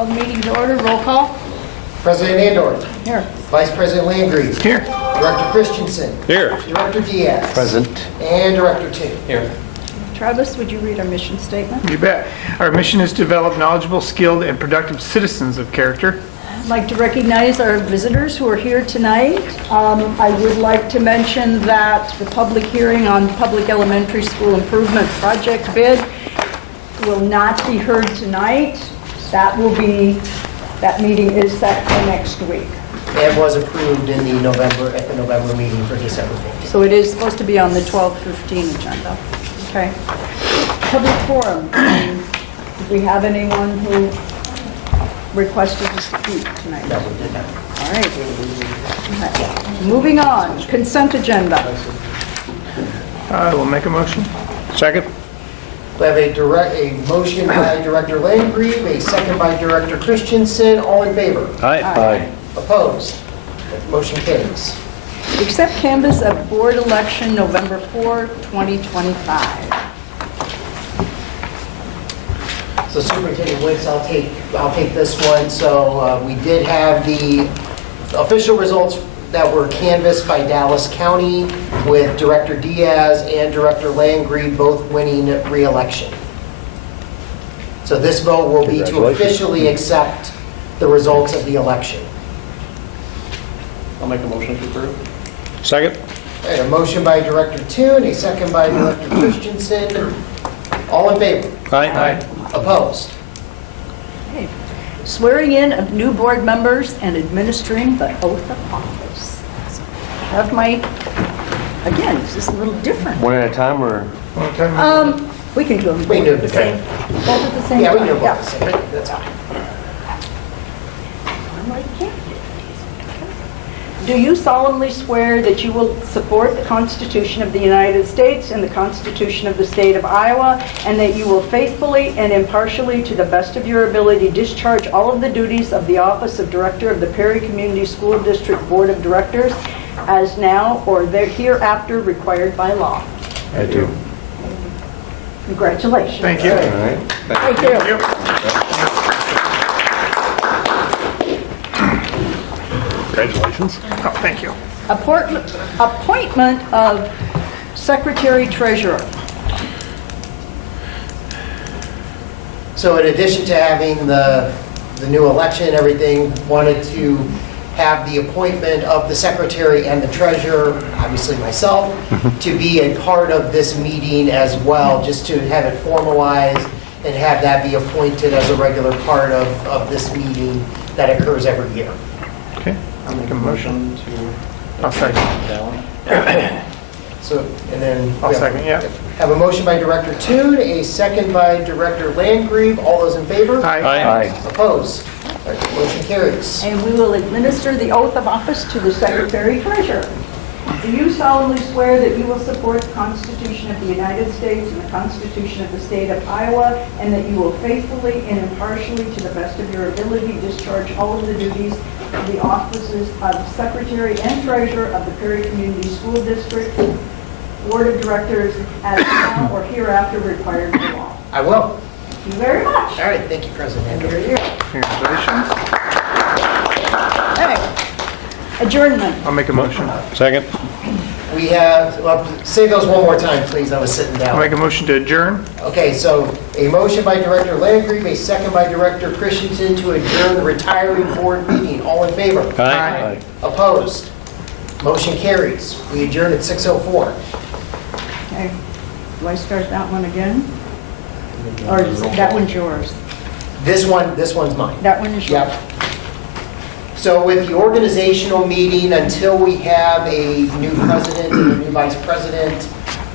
Call the meeting to order. Roll call. President Andor. Here. Vice President Landry. Here. Director Christensen. Here. Director Diaz. Present. And Director Toon. Here. Travis, would you read our mission statement? You bet. Our mission is to develop knowledgeable, skilled, and productive citizens of character. I'd like to recognize our visitors who are here tonight. I would like to mention that the public hearing on public elementary school improvement project bid will not be heard tonight. That meeting is set for next week. And was approved in the November meeting for December 15th. So it is supposed to be on the 12:15 agenda. Okay. Public forum. Do we have anyone who requested to speak tonight? No, we did not. All right. Okay. Moving on, consent agenda. I will make a motion. Second. We have a motion by Director Landgrave, a second by Director Christensen. All in favor? Aye. Opposed? Motion carries. Accept canvass of board election November 4, 2025. So Superintendent Wicks, I'll take this one. So we did have the official results that were canvassed by Dallas County with Director Diaz and Director Landgrave both winning re-election. So this vote will be to officially accept the results of the election. I'll make a motion to approve. Second. All right, a motion by Director Toon, a second by Director Christensen. All in favor? Aye. Opposed? Okay. Swearing in of new board members and administering the oath of office. So I have again, this is a little different. One at a time or? We can do them We can do both it at the same. Both at the same Yeah, we time. can do Yeah. both the same. That's fine. I'm like, can't do these. Do you solemnly swear that you will support the Constitution of the United States and the Constitution of the State of Iowa, and that you will faithfully and impartially, to the best of your ability, discharge all of the duties of the office of Director of the Perry Community School District Board of Directors as now or hereafter required by law? I do. Congratulations. Thank you. All right. Thank you. Congratulations. Oh, thank you. Appointment of Secretary Treasurer. So in addition to having the new election and everything, wanted to have the appointment of the secretary and the treasurer, obviously myself, to be a part of this meeting as well, just to have it formalized and have that be appointed as a regular part of this meeting that occurs every year. Okay. I'll make a motion to. I'll second. That one. So, and then. I'll second, yeah. Have a motion by Director Toon, a second by Director Landgrave. All those in favor? Aye. Opposed? All right, motion carries. And we will administer the oath of office to the Secretary Treasurer. Do you solemnly swear that you will support the Constitution of the United States and the Constitution of the State of Iowa, and that you will faithfully and impartially, to the best of your ability, discharge all of the duties of the offices of Secretary and Treasurer of the Perry Community School District Board of Directors as now or hereafter required by law? I will. Thank you very much. All right, thank you, President And Andrew. you're here. Congratulations. Okay. Adjournment. I'll make a motion. Second. We have, well, say those one more time, please. I was sitting I'll make down. a motion to adjourn. Okay, so a motion by Director Landgrave, a second by Director Christensen to adjourn the retiring board meeting. All in favor? Aye. Opposed? Motion carries. We adjourn at 6:04. Okay. Do I start that one again? Or is that one's yours? This one's mine. That one is yours? Yep. So with the organizational meeting, until we have a new president and a new vice president,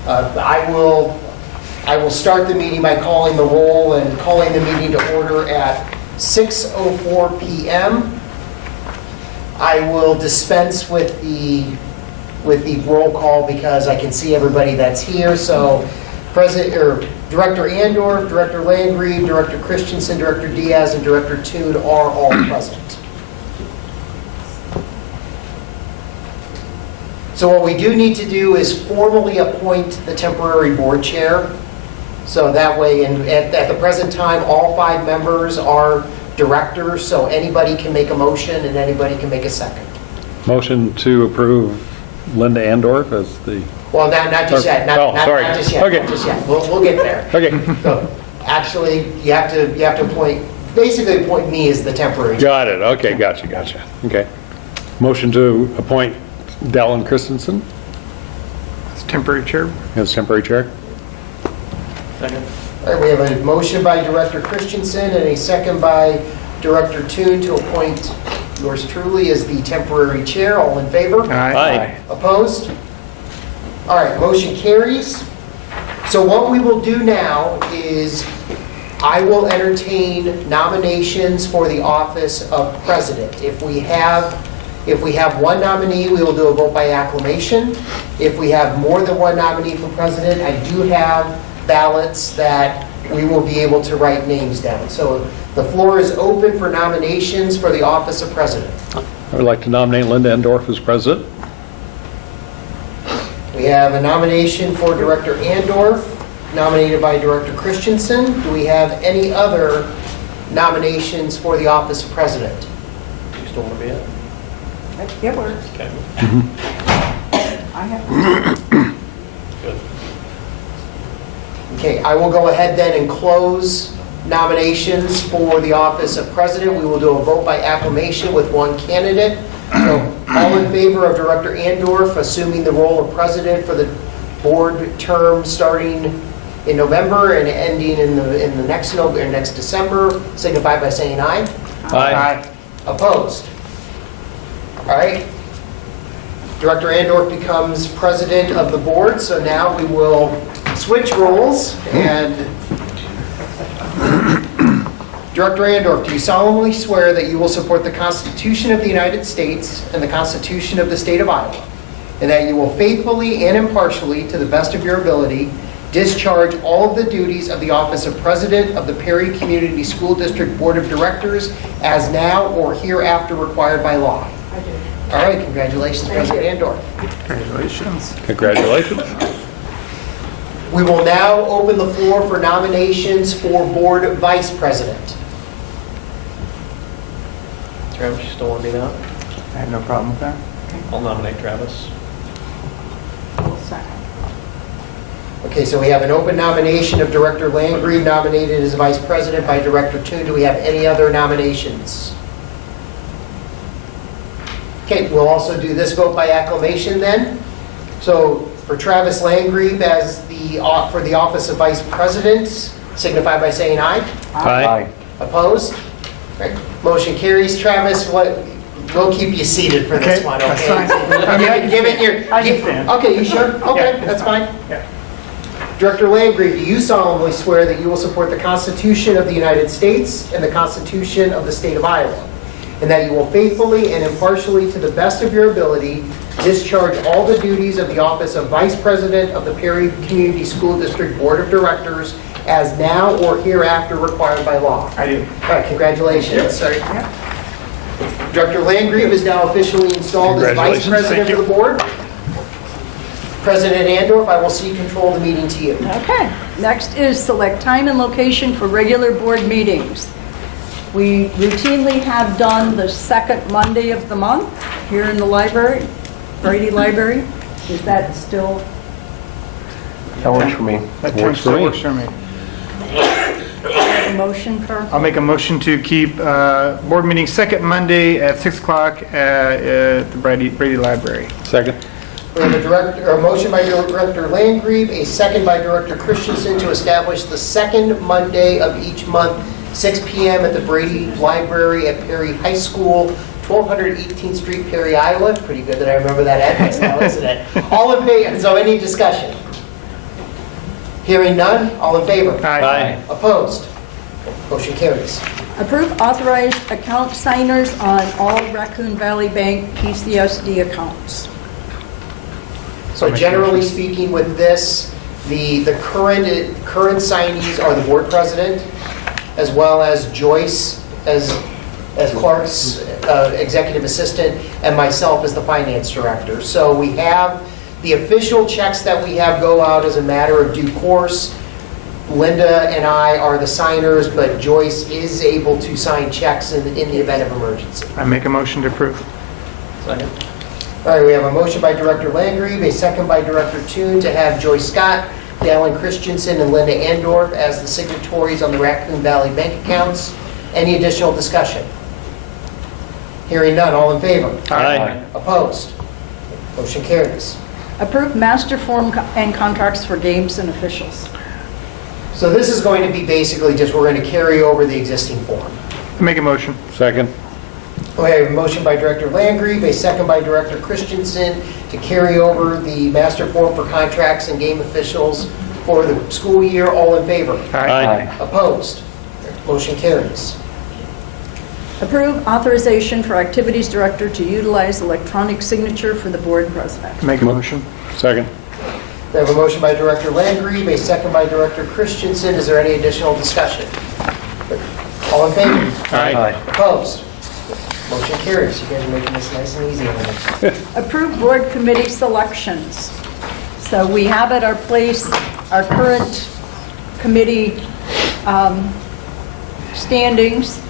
I will start the meeting by calling the roll and calling the meeting to order at 6:04 p.m. I will dispense with the roll call because I can see everybody that's here. So Director Andor, Director Landgrave, Director Christensen, Director Diaz, and Director Toon are all present. So what we do need to do is formally appoint the temporary board chair. So that way, and at the present time, all 5 members are directors, so anybody can make a motion and anybody can make a second. Motion to approve Linda Andorf as the, Well, not just yet, not sorry. not just yet, Okay. not just yet. We'll get there. okay, So, actually, you have to appoint, basically appoint me as the temporary. got it, okay, gotcha, okay. Motion to appoint Dallin Christensen As temporary chair. as temporary chair. Second. All right, we have a motion by Director Christensen and a second by Director Toon to appoint yours truly as the temporary chair. All in favor? Aye. Opposed? All right, motion carries. So what we will do now is I will entertain nominations for the office of president. If we have one nominee, we will do a vote by acclamation. If we have more than one nominee for president, I do have ballots that we will be able to write names down. So the floor is open for nominations for the office of president. I would like to nominate Linda Andorf as president. We have a nomination for Director Andorf, nominated by Director Christensen. Do we have any other nominations for the office of president? You still want to be it? It works. Okay. I have, Good. Okay, I will go ahead then and close nominations for the office of president. We will do a vote by acclamation with one candidate. So, all in favor of Director Andorf assuming the role of president for the board term starting in November and ending in the next December, signify by saying aye. Aye. Opposed? All right. Director Andorf becomes president of the board, so now we will switch roles and Director Andorf, do you solemnly swear that you will support the Constitution of the United States and the Constitution of the State of Iowa, and that you will faithfully and impartially, to the best of your ability, discharge all of the duties of the office of President of the Perry Community School District Board of Directors as now or hereafter required by law? I do. All right, congratulations, President Andorf. Congratulations. Congratulations. We will now open the floor for nominations for Board Vice President. Travis, you still want to be that? I have no problem with that. I'll nominate Travis. I'll second. Okay, so we have an open nomination of Director Landgrave nominated as Vice President by Director Toon. Do we have any other nominations? Okay, we'll also do this vote by acclamation then. So for Travis Landgrave for the office of Vice President, signify by saying aye. Aye. Opposed? Right. Motion carries. Travis, we'll keep you seated for this Okay, one, that's okay? fine. Give it your... I understand. Okay, you sure? Okay, Yeah. that's fine. Yeah. Director Landgrave, do you solemnly swear that you will support the Constitution of the United States and the Constitution of the State of Iowa, and that you will faithfully and impartially, to the best of your ability, discharge all the duties of the office of Vice President of the Perry Community School District Board of Directors as now or hereafter required by law? I do. All right, congratulations. Sorry. Director Landgrave is now officially installed as Vice Congratulations. President Thank of the board. President Andorf, I will cede control of the meeting to you. Okay, next is select time and location for regular board meetings. We routinely have done the second Monday of the month here in the library, Brady Library. Is that still? That works for me. That Works for still me. works for me. A motion for? I'll make a motion to keep board meeting second Monday at 6 o'clock at the Brady Library. Second. We have a motion by Director Landgrave, a second by Director Christensen to establish the second Monday of each month, 6 p.m. at the Brady Library at Perry High School, 1200 18th Street, Perry, Iowa. Pretty good that I remember that address now, isn't it? All in favor? So any discussion? Hearing none, all in favor? Aye. Opposed? Motion carries. Approve authorized account signers on all Raccoon Valley Bank PCSD accounts. So generally speaking with this, the current signees are the board president, as well as Joyce as Clark's executive assistant, and myself as the finance director. So we have the official checks that we have go out as a matter of due course. Linda and I are the signers, but Joyce is able to sign checks in the event of emergency. I make a motion to approve. Second. All right, we have a motion by Director Landgraf, a second by Director Toon to have Joyce Scott, Dallin Christensen, and Linda Andorf as the signatories on the Raccoon Valley bank accounts. Any additional discussion? Hearing none, all in favor? Aye. Opposed? Motion carries. Approve master form and contracts for games and officials. So this is going to be basically just, we're going to carry over the existing form. I make a motion. Second. We have a motion by Director Landgraf, a second by Director Christensen to carry over the master form for contracts and game officials for the school year. All in favor? Aye. Opposed? Motion carries. Approve authorization for activities director to utilize electronic signature for the board president. Make a motion. Second. We have a motion by Director Landgraf, a second by Director Christensen. Is there any additional discussion? All in favor? Aye. Opposed? Motion carries. You guys are making this nice and easy on me. Approve board committee selections. So we have at our place our current committee standings.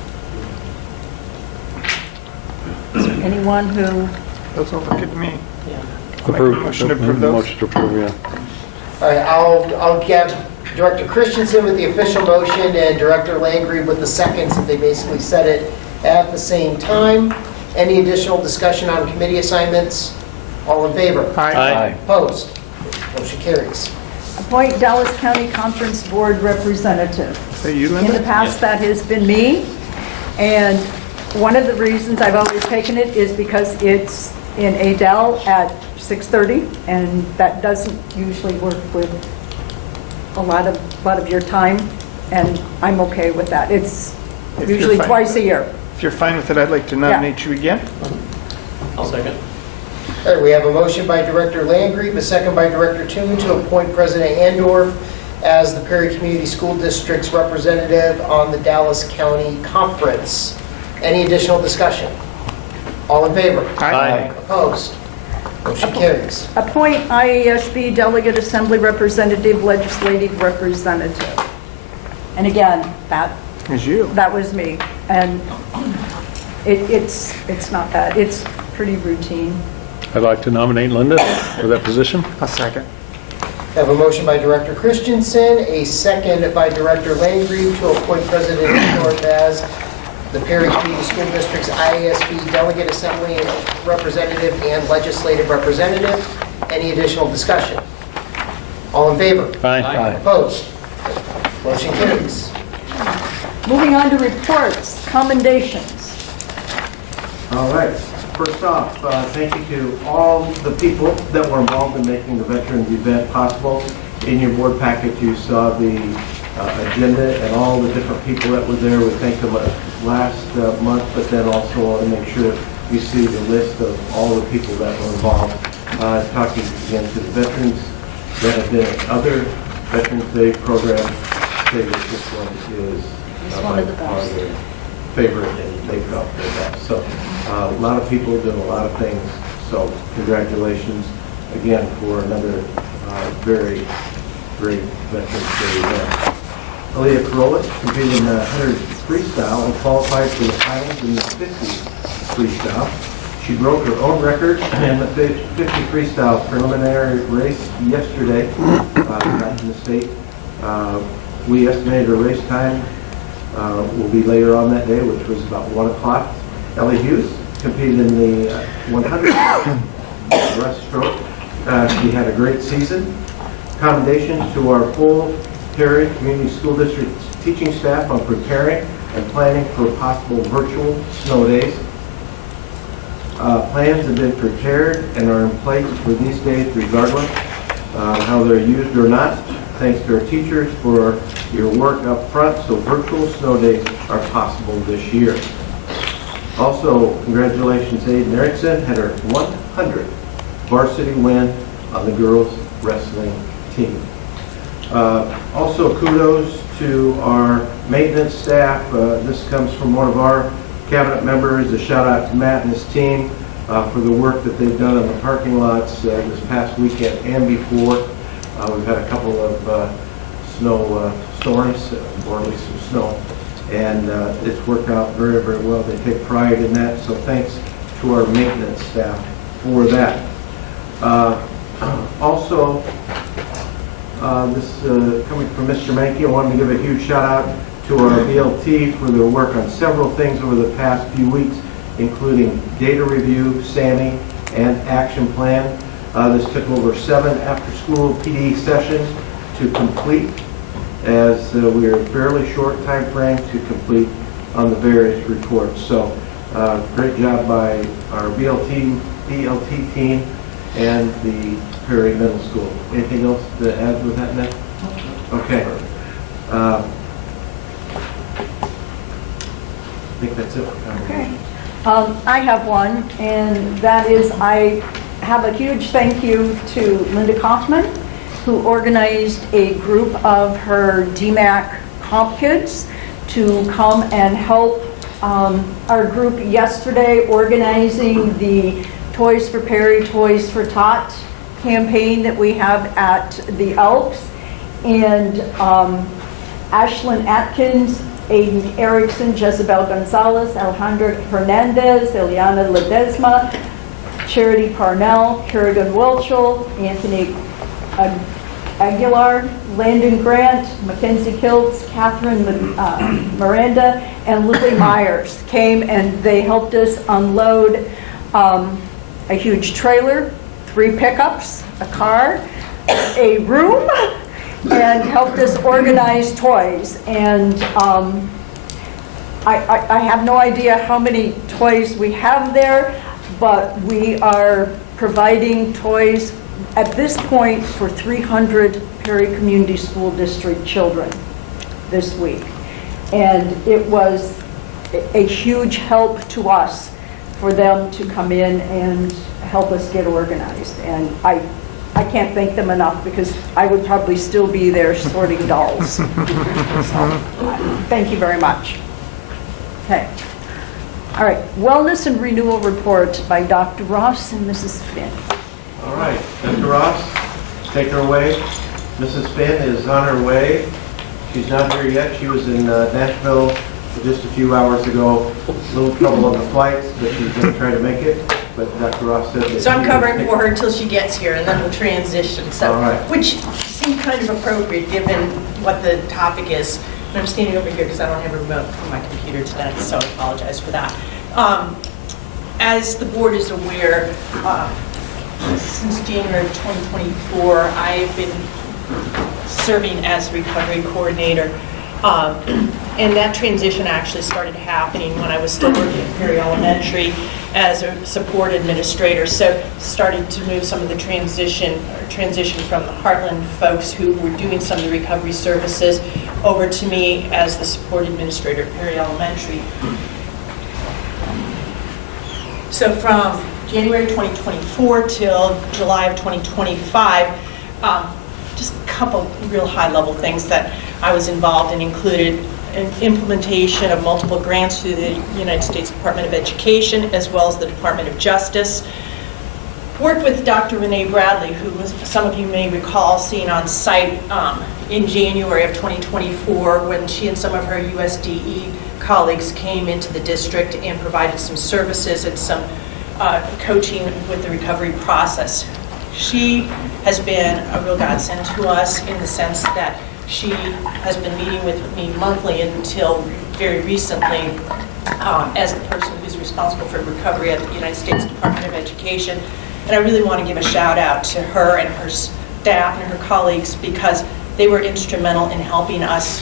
Is there anyone who, Those all look good to me. Yeah. Approve. Motion to approve those. Motion to approve, yeah. All right, I'll give Director Christensen with the official motion and Director Landgraf with the seconds, if they basically said it at the same time. Any additional discussion on committee assignments? All in favor? Aye. Opposed? Motion carries. appoint Dallas County Conference Board representative. Is that you, In the Linda? past, that has been me, and one of the reasons I've always taken it is because it's in Adel at 6:30, and that doesn't usually work with a lot of your time, and I'm okay with that. It's If you're usually fine. twice a year. If you're fine with it, I'd like to nominate you again. I'll second. All right, we have a motion by Director Landgraf, a second by Director Toon to appoint President Andorf as the Perry Community School District's representative on the Dallas County Conference. Any additional discussion? All in favor? Aye. Opposed? Motion carries. Appoint IASB Delegate Assembly Representative, Legislative Representative. And again, Is you. that was me. And it's not bad. It's pretty routine. I'd like to nominate Linda for that position. A second. I have a motion by Director Christensen, a second by Director Landgraf to appoint President Andorf as the Perry Community School District's IASB Delegate Assembly Representative and Legislative Representative. Any additional discussion? All in favor? Aye. Opposed? Motion carries. Moving on to reports, commendations. All right. First off, thank you to all the people that were involved in making the Veterans event possible. In your board packet, you saw the agenda and all the different people that were there. We thanked them last month, but then also want to make sure you see the list of all the people that were involved. Talking again to the veterans that have been at other Veterans Day programs, say that this one is one of the by far best. their favorite, and they felt their best. So a lot of people did a lot of things, so congratulations again for another very great Veterans Day event. Aaliyah Corolla competed in the 100 freestyle and qualified for the finals in the 50 freestyle. She broke her own record in the 50 freestyle preliminary race yesterday back in the state. We estimated her race time will be later on that day, which was about 1 o'clock. Ellie Hughes competed in the 100 breaststroke. She had a great season. Commendations to our full Perry Community School District teaching staff on preparing and planning for possible virtual snow days. Plans have been prepared and are in place for these days regardless how they're used or not. Thanks to our teachers for your work up front, so virtual snow days are possible this year. Also, congratulations, Aiden Erickson had her 100th varsity win on the girls wrestling team. Also, kudos to our maintenance staff. This comes from one of our cabinet members. A shout out to Matt and his team for the work that they've done in the parking lots this past weekend and before. We've had a couple of storms, or at least some snow. And it's worked out very, very well. They take pride in that, so thanks to our maintenance staff for that. Also, this coming from Mr. Mankey, I wanted to give a huge shout out to our BLT for their work on several things over the past few weeks, including data review, SAMI, and action plan. This took over 7 after-school PD sessions to complete, as we are fairly short time frame to complete on the various reports. So great job by our BLT team and the Perry Middle School. Anything else to add with that, Nick? Okay. I think that's it. Okay. I have one, and that is I have a huge thank you to Linda Kaufman, who organized a group of her DMAC comp kids to come and help our group yesterday organizing the Toys for Perry, Toys for Tot campaign that we have at the Elks. And Ashlyn Atkins, Aiden Erickson, Jezebel Gonzalez, Alejandra Hernandez, Eliana Ledesma, Charity Parnell, Kerrigan Welchel, Anthony Aguilar, Landon Grant, Mackenzie Kiltz, Catherine Miranda, and Lily Myers came and they helped us unload a huge trailer, 3 pickups, a car, a room, and helped us organize toys. And I have no idea how many toys we have there, but we are providing toys at this point for 300 Perry Community School District children this week. And it was a huge help to us for them to come in and help us get organized. And I can't thank them enough because I would probably still be there sorting dolls. So, thank you very much. Okay. All right, Wellness and Renewal Report by Dr. Ross and Mrs. Finn. All right, Dr. Ross, take her away. Mrs. Finn is on her way. She's not here yet. She was in Nashville just a few hours ago. A little trouble on the flights, but she's going to try to make it. But Dr. Ross said that... So I'm covering for her until she gets here, and then we'll transition. So, all right. Which seemed kind of appropriate given what the topic is. And I'm standing over here because I don't have a remote for my computer today, so I apologize for that. As the board is aware, since January of 2024, I've been serving as recovery coordinator. And that transition actually started happening when I was still working at Perry Elementary as a support administrator. So started to move some of the transition from the Heartland folks who were doing some of the recovery services over to me as the support administrator at Perry Elementary. So from January 2024 till July of 2025, just a couple real high-level things that I was involved in included an implementation of multiple grants through the United States Department of Education as well as the Department of Justice. Worked with Dr. Renee Bradley, who was, some of you may recall seeing on site in January of 2024 when she and some of her USDE colleagues came into the district and provided some services and some coaching with the recovery process. She has been a real godsend to us in the sense that she has been meeting with me monthly until very recently as the person who's responsible for recovery at the United States Department of Education. And I really want to give a shout out to her and her staff and her colleagues because they were instrumental in helping us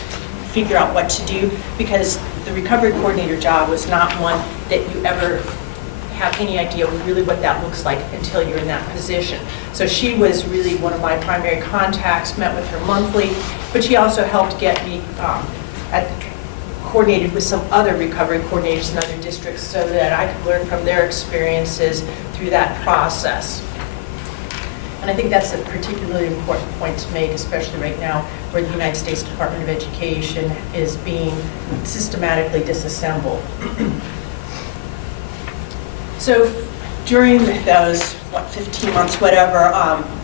figure out what to do, because the recovery coordinator job was not one that you ever have any idea really what that looks like until you're in that position. So she was really one of my primary contacts, met with her monthly, but she also helped get me coordinated with some other recovery coordinators in other districts so that I could learn from their experiences through that process. And I think that's a particularly important point to make, especially right now where the United States Department of Education is being systematically disassembled. So during those, 15 months, whatever,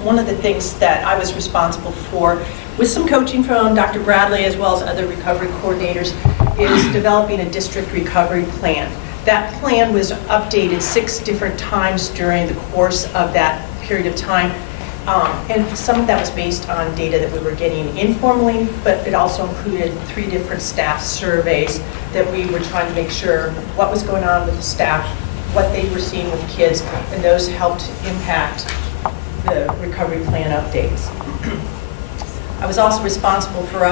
one of the things that I was responsible for with some coaching from Dr. Bradley as well as other recovery coordinators, is developing a district recovery plan. That plan was updated 6 different times during the course of that period of time. And some of that was based on data that we were getting informally, but it also included 3 different staff surveys that we were trying to make sure what was going on with the staff, what they were seeing with kids, and those helped impact the recovery plan updates. I was also responsible for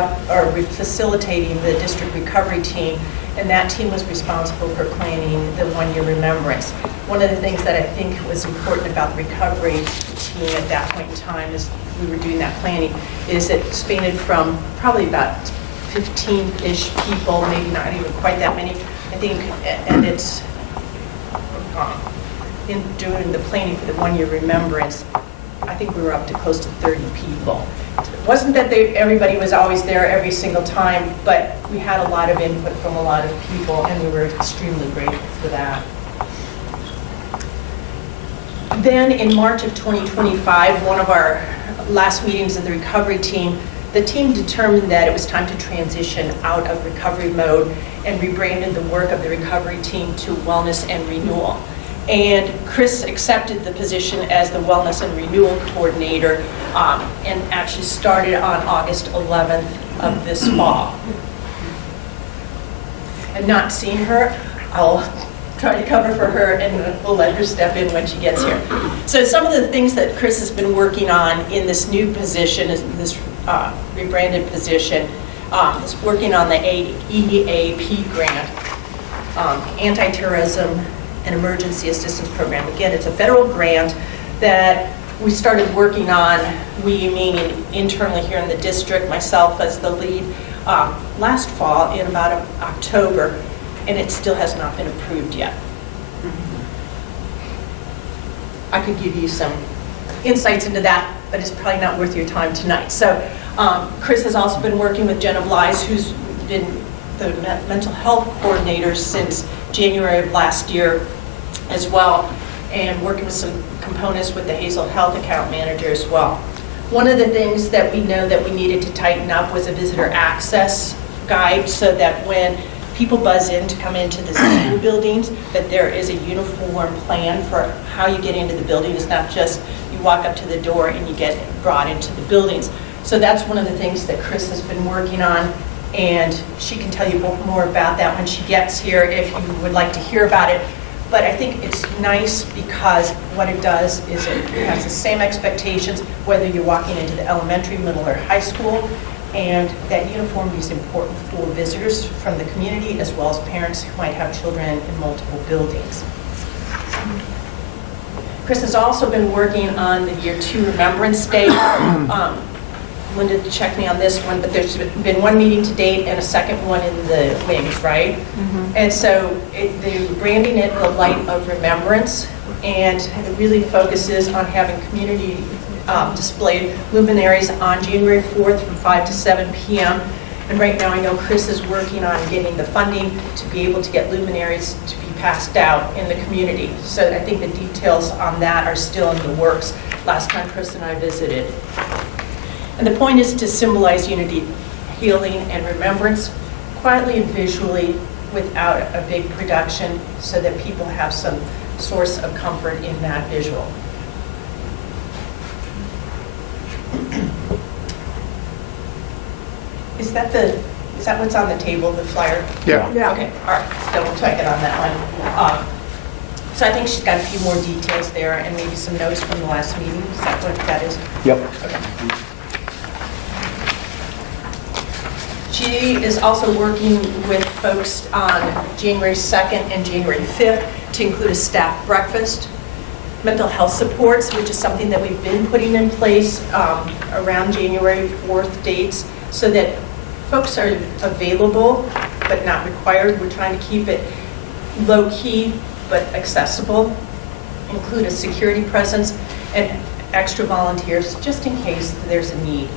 facilitating the district recovery team, and that team was responsible for planning the one-year remembrance. One of the things that I think was important about the recovery team at that point in time as we were doing that planning is it spanned from probably about 15-ish people, maybe not even quite that many, I think, and it's in doing the planning for the one-year remembrance, I think we were up to close to 30 people. It wasn't that everybody was always there every single time, but we had a lot of input from a lot of people, and we were extremely grateful for that. Then in March of 2025, one of our last meetings of the recovery team, the team determined that it was time to transition out of recovery mode and rebranded the work of the recovery team to wellness and renewal. And Chris accepted the position as the Wellness and Renewal Coordinator and actually started on August 11th of this fall. And not seeing her, I'll try to cover for her and we'll let her step in when she gets here. So some of the things that Chris has been working on in this new position, this rebranded position, is working on the EAP grant, Anti-Terrorism and Emergency Assistance Program. Again, it's a federal grant that we started working on, we meaning internally here in the district, myself as the lead, last fall in about October, and it still has not been approved yet. I could give you some insights into that, but it's probably not worth your time tonight. So Chris has also been working with Jenna Blyes, who's been the mental health coordinator since January of last year as well, and working with some components with the Hazel Health account manager as well. One of the things that we know that we needed to tighten up was a visitor access guide so that when people buzz in to come into the school buildings, that there is a uniform plan for how you get into the building. It's not just you walk up to the door and you get brought into the buildings. So that's one of the things that Chris has been working on, and she can tell you more about that when she gets here if you would like to hear about it. But I think it's nice because what it does is it has the same expectations whether you're walking into the elementary, middle, or high school, and that uniformity is important for visitors from the community as well as parents who might have children in multiple buildings. Chris has also been working on the Year 2 Remembrance Day. Linda checked me on this one, but there's been one meeting to date and a second one in the wings, right? Mm-hmm. And so they're branding it the Light of Remembrance, and it really focuses on having community displayed luminaries on January 4th from 5 to 7 p.m. And right now I know Chris is working on getting the funding to be able to get luminaries to be passed out in the community. So I think the details on that are still in the works. Last time Chris and I visited. And the point is to symbolize unity, healing, and remembrance quietly and visually without a big production so that people have some source of comfort in that visual. Is that what's on the table, the flyer? Yeah. Yeah. Okay, all right, so we'll check it on that one. So I think she's got a few more details there and maybe some notes from the last meeting. Is that what that is? Yep. Okay. She is also working with folks on January 2nd and January 5th to include a staff breakfast, mental health supports, which is something that we've been putting in place around January 4th dates so that folks are available but not required. We're trying to keep it low-key but accessible, include a security presence and extra volunteers just in case there's a need.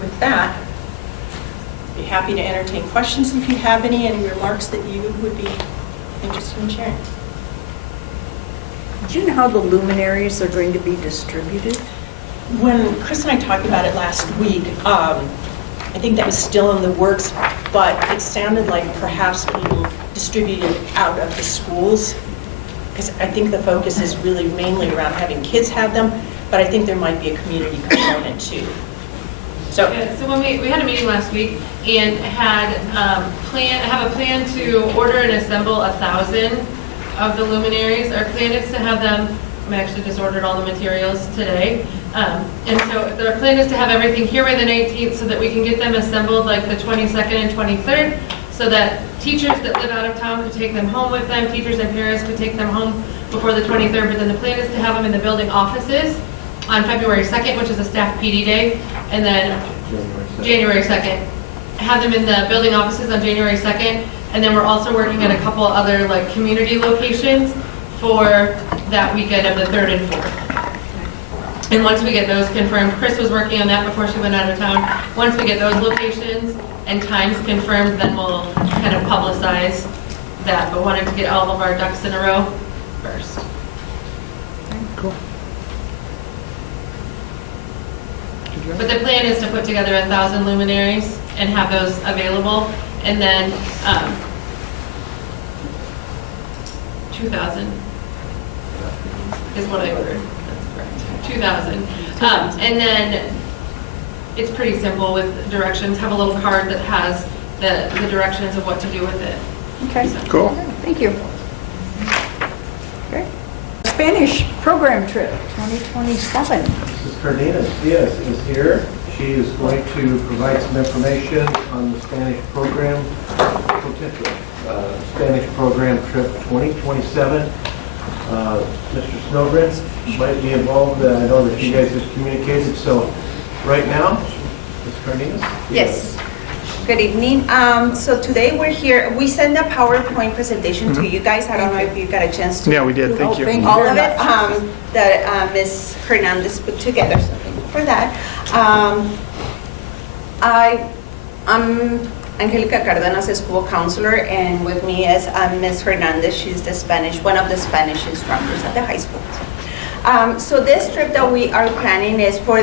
With that, I'd be happy to entertain questions if you have any remarks that you would be interested in sharing. Do you know how the luminaries are going to be distributed? When Chris and I talked about it last week, I think that was still in the works, but it sounded like perhaps being distributed out of the schools, because I think the focus is really mainly around having kids have them, but I think there might be a community component too. So, Yeah, so when we had a meeting last week and have a plan to order and assemble 1,000 of the luminaries. Our plan is to have them, I actually just ordered all the materials today. And so our plan is to have everything here by the 19th so that we can get them assembled like the 22nd and 23rd, so that teachers that live out of town could take them home with them, teachers and parents could take them home before the 23rd. But then the plan is to have them in the building offices on February 2nd, which is a staff PD day, and then January 2nd. Have them in the building offices on January 2nd, and then we're also working at a couple other like community locations for that weekend of the 3rd and 4th. And once we get those confirmed, Chris was working on that before she went out of town. Once we get those locations and times confirmed, then we'll kind of publicize that, but wanted to get all of our ducks in a row first. Cool. But the plan is to put together 1,000 luminaries and have those available, and then 2,000 is what I ordered. That's correct. 2,000. And then it's pretty simple with directions. Have a little card that has the directions of what to do with it. Okay. Cool. Thank you. Okay. Spanish program trip 2027. Mrs. Cardenas Diaz is here. She is going to provide some information on the Spanish program, potential Spanish program trip 2027. Mr. Snowgren might be involved. I know that you guys have communicated. So right now, Ms. Cardenas? Yes. Good evening. So today we're here, we sent a PowerPoint presentation to you guys. I don't know if you got a chance to. Yeah, we did. Thank Oh, you. thank you. All very of it much. that Ms. Hernandez put together, so thank you for that. I'm Angelica Cardenas, school counselor, and with me is Ms. Hernandez. She's one of the Spanish instructors at the high school. So this trip that we are planning is for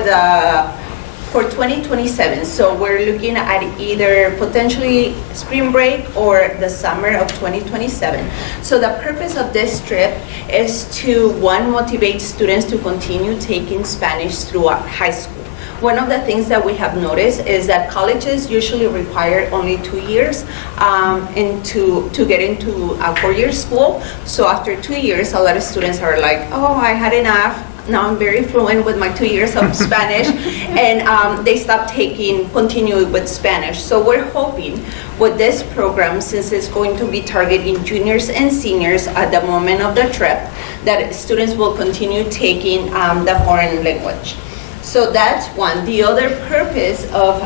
2027. So we're looking at either potentially spring break or the summer of 2027. So the purpose of this trip is to, one, motivate students to continue taking Spanish throughout high school. One of the things that we have noticed is that colleges usually require only 2 years to get into a 4-year school. So after 2 years, a lot of students are like, oh, I had enough. Now I'm very fluent with my 2 years of Spanish, and they stop continuing with Spanish. So we're hoping with this program, since it's going to be targeting juniors and seniors at the moment of the trip, that students will continue taking the foreign language. So that's one. The other purpose of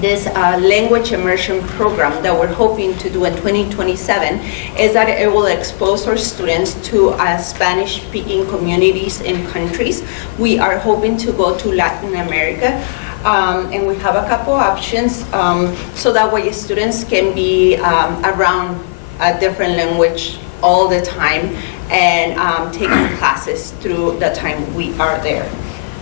this language immersion program that we're hoping to do in 2027 is that it will expose our students to Spanish-speaking communities and countries. We are hoping to go to Latin America, and we have a couple options, so that way students can be around a different language all the time and taking classes through the time we are there.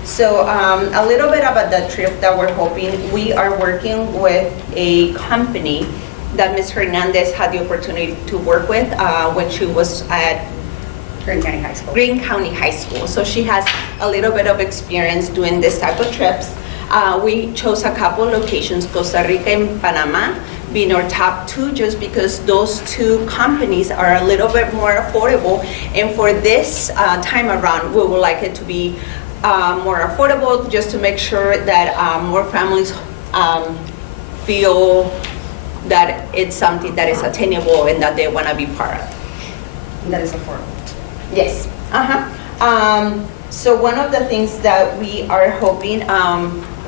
So a little bit about the trip that we're hoping. We are working with a company that Ms. Hernandez had the opportunity to work with when she was at Greene County High School. So she has a little bit of experience doing this type of trips. We chose a couple locations, Costa Rica and Panama, being our top two, just because those two companies are a little bit more affordable. And for this time around, we would like it to be more affordable, just to make sure that more families feel that it's something that is attainable and that they want to be part of. That is affordable. Yes. So one of the things that we are hoping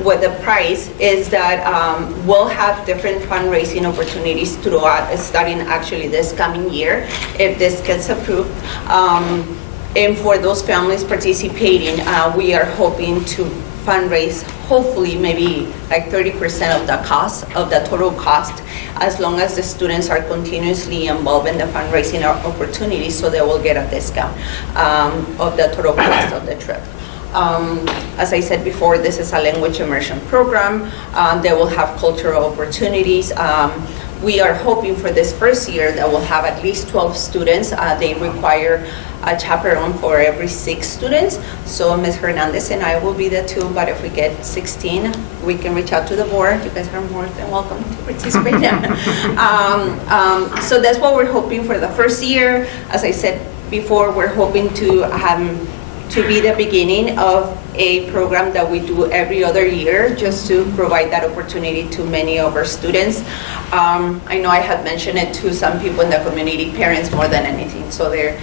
with the price is that we'll have different fundraising opportunities throughout, starting actually this coming year, if this gets approved. And for those families participating, we are hoping to fundraise hopefully maybe like 30% of the cost, of the total cost, as long as the students are continuously involved in the fundraising opportunities, so they will get a discount of the total cost of the trip. As I said before, this is a language immersion program. They will have cultural opportunities. We are hoping for this first year that we'll have at least 12 students. They require a chaperone for every 6 students. So Ms. Hernandez and I will be the 2, but if we get 16, we can reach out to the board. You guys are more than welcome to participate. So that's what we're hoping for the first year. As I said before, we're hoping to be the beginning of a program that we do every other year, just to provide that opportunity to many of our students. I know I had mentioned it to some people in the community, parents more than anything, so they're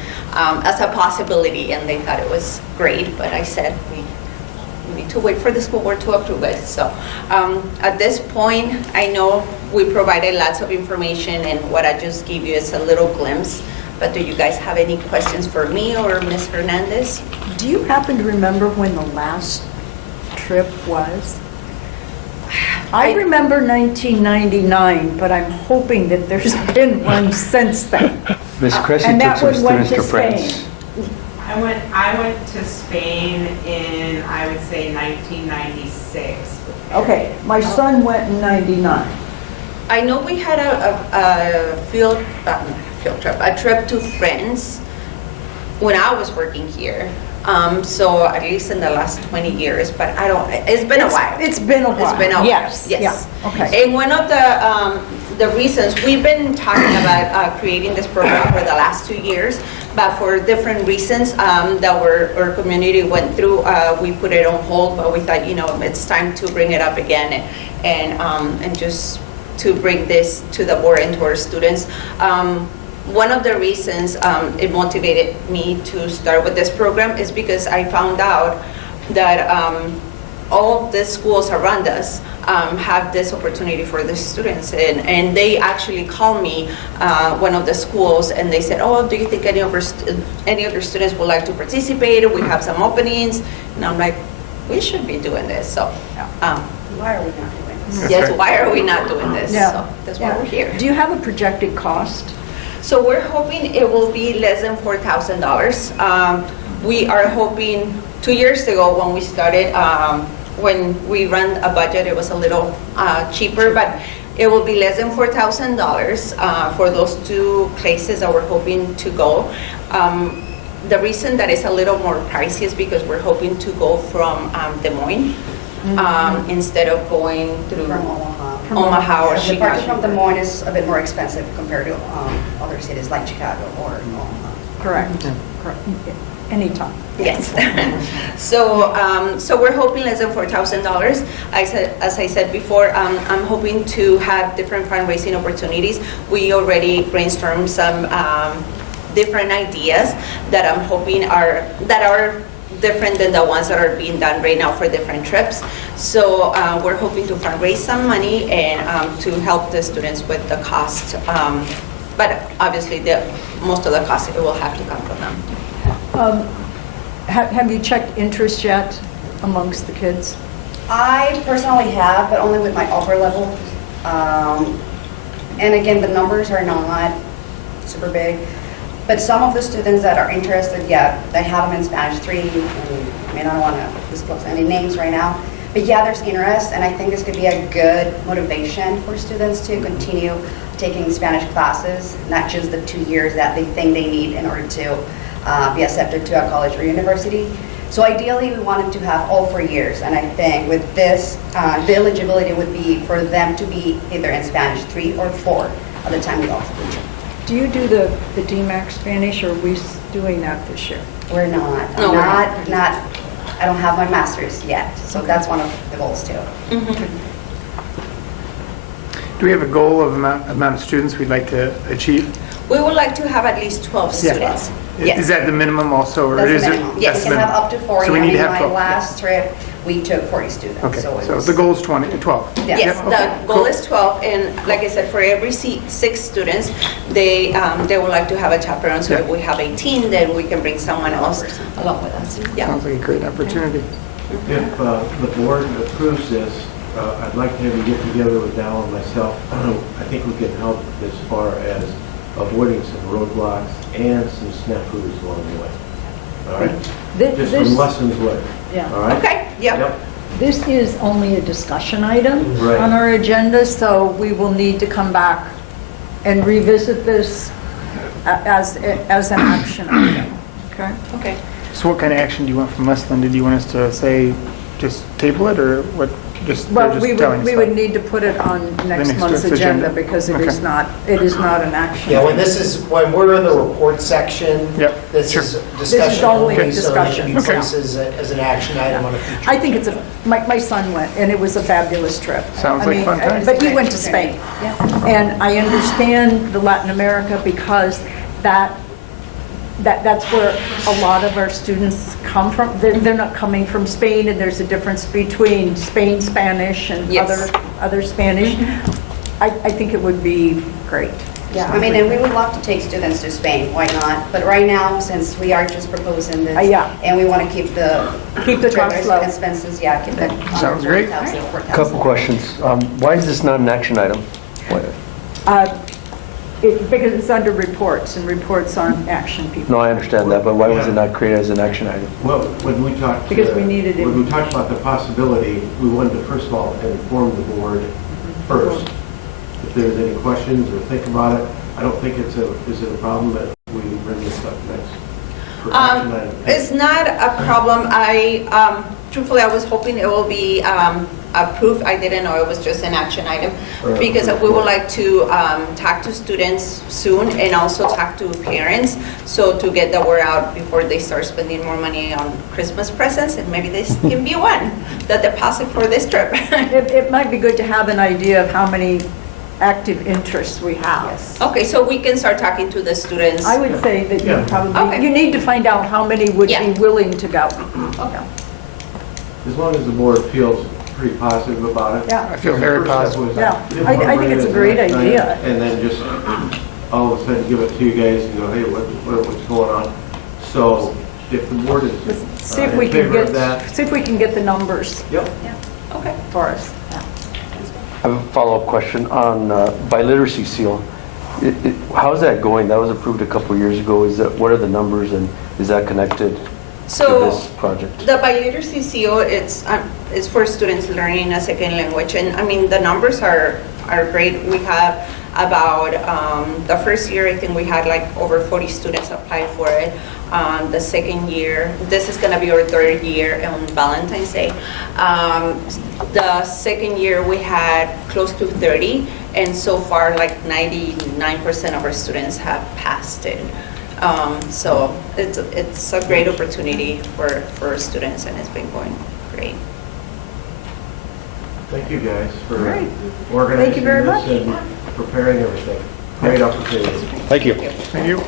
as a possibility, and they thought it was great, but I said we need to wait for the school board to approve it. So at this point, I know we provided lots of information, and what I just gave you is a little glimpse. But do you guys have any questions for me or Ms. Hernandez? Do you happen to remember when the last trip was? I remember 1999, but I'm hoping that there's been one since then. Miss Cressy And took that some one went students to to France. Spain. I went to Spain in, I would say, 1996. Okay, my son went in 99. I know we had a field trip, a trip to France when I was working here. So at least in the last 20 years, but I don't, it's been a while. It's been a while. It's been a while. Yes, Yes. yeah, okay. And one of the reasons, we've been talking about creating this program for the last 2 years, but for different reasons that our community went through, we put it on hold, but we thought, it's time to bring it up again and just to bring this to the board and to our students. One of the reasons it motivated me to start with this program is because I found out that all of the schools around us have this opportunity for the students, and they actually called me, one of the schools, and they said, do you think any other students would like to participate? We have some openings. And I'm like, we should be doing this. So Why are we not doing this? yes, why are we not doing this? Yeah. So that's why Yeah. we're here. Do you have a projected cost? So we're hoping it will be less than $4,000. We are hoping, 2 years ago when we started, when we ran a budget, it was a little cheaper, but it will be less than $4,000 for those 2 places that we're hoping to go. The reason that it's a little more pricey is because we're hoping to go from Des Moines instead of going through From Omaha. Omaha or The Chicago. parking from Des Moines is a bit more expensive compared to other cities like Chicago or Omaha. Correct. Correct. Anytime. Yes. So we're hoping less than $4,000. As I said before, I'm hoping to have different fundraising opportunities. We already brainstormed some different ideas that I'm hoping are different than the ones that are being done right now for different trips. So we're hoping to fundraise some money and to help the students with the cost. But obviously, most of the cost, it will have to come from them. Have you checked interest yet amongst the kids? I personally have, but only with my upper level. And again, the numbers are not super big. But some of the students that are interested, they have them in Spanish 3. I don't want to disclose any names right now. But there's interest, and I think this could be a good motivation for students to continue taking Spanish classes, not just the 2 years that they think they need in order to be accepted to a college or university. So ideally, we wanted to have all 4 years, and I think with this, the eligibility would be for them to be either in Spanish 3 or 4 at the time we offer the trip. Do you do the DMAC Spanish, or are we doing that this year? We're not. No, we're not. I don't have my master's yet, so that's one of the goals too. Do we have a goal of amount of students we'd like to achieve? We would like to have at least 12 students. Yes. Is that the minimum also, or That's is the it? minimum. Yes. We can have up to 40. So we need to have my 12. last trip, we took 40 students. Okay, it so was- the goal is 12. Yeah. Yes, Yep, the okay, goal cool. is 12, and like I said, for every 6 students, they would like to have a chaperone, so Yeah. if we have 18, then we can bring someone else along with us. Yeah. Sounds like a great opportunity. If the board approves this, I'd like to have you get together with Dal and myself. I think we can help as far as avoiding some roadblocks and some snafus along the way. All right? Just some lessons learned. Yeah. All right? Okay, yep. Yep. This is only a discussion item Right. on our agenda, so we will need to come back and revisit this as an action item, okay? Okay. So what kind of action do you want from us, Linda? Do you want us to say, just table it, or what? Just, they're Well, just we telling would, us we would that. need to put it on next next month's week's agenda. agenda because it Okay. is not an action. Yeah, when we're in the report section, Yep, this sure. is This is discussion only only, so it discussion. can be Okay. placed as an action item on a future. I think it's my son went, and it was a fabulous trip. Sounds I like mean, fun times. But he went to Spain. And I understand the Latin America because that's where a lot of our students come from. They're not coming from Spain, and there's a difference between Spain Spanish and Yes. other Spanish. I think it would be great. Yeah, I mean, and we would love to take students to Spain, why not? But right now, since we are just proposing this, Yeah. and we want to keep the costs low. expenses, yeah, keep it under Sounds great. 4,000, 4,000. Couple questions. Why is this not an action item? Because it's under reports, and reports aren't action people. No, I understand that, but why was it not created as an action item? Well, when we talked. Because we needed it. When we talked about the possibility, we wanted to first of all inform the board first. If there's any questions or think about it, I don't think is it a problem that we bring this up next? for action item? It's not a problem. Truthfully, I was hoping it will be approved. I didn't know it was just an action item because we would like to talk to students soon and also talk to parents, so to get the word out before they start spending more money on Christmas presents, and maybe this can be one, the deposit for this trip. It might be good to have an idea of how many active interests we have. Yes. Okay, so we can start talking to the students. I would say that you Yeah. probably, Okay. you need to find out how many would Yeah. be willing to go. Okay. As long as the board feels pretty positive about it. Yeah. I feel very The first step positive. was, Yeah. didn't I wanna think bring it's it a as great an action idea. item And then just all of a sudden give it to you guys and go, hey, what's going on? So if the board is See if in we can favor of that. get, see if we can get the numbers Yep. Okay. for us. Yeah. I have a follow-up question on biliteracy seal. How's that going? That was approved a couple of years ago. What are the numbers, and is that connected to So this project? the biliteracy CO, it's for students learning a second language, and I mean, the numbers are great. We have about, the first year, I think we had like over 40 students apply for it. The second year, this is gonna be our third year on Valentine's Day. The second year, we had close to 30, and so far, like 99% of our students have passed it. So it's a great opportunity for students, and it's been going great. Thank you guys for Great. organizing Thank you very this much. and preparing everything. Great opportunity. Thank you. Thank you.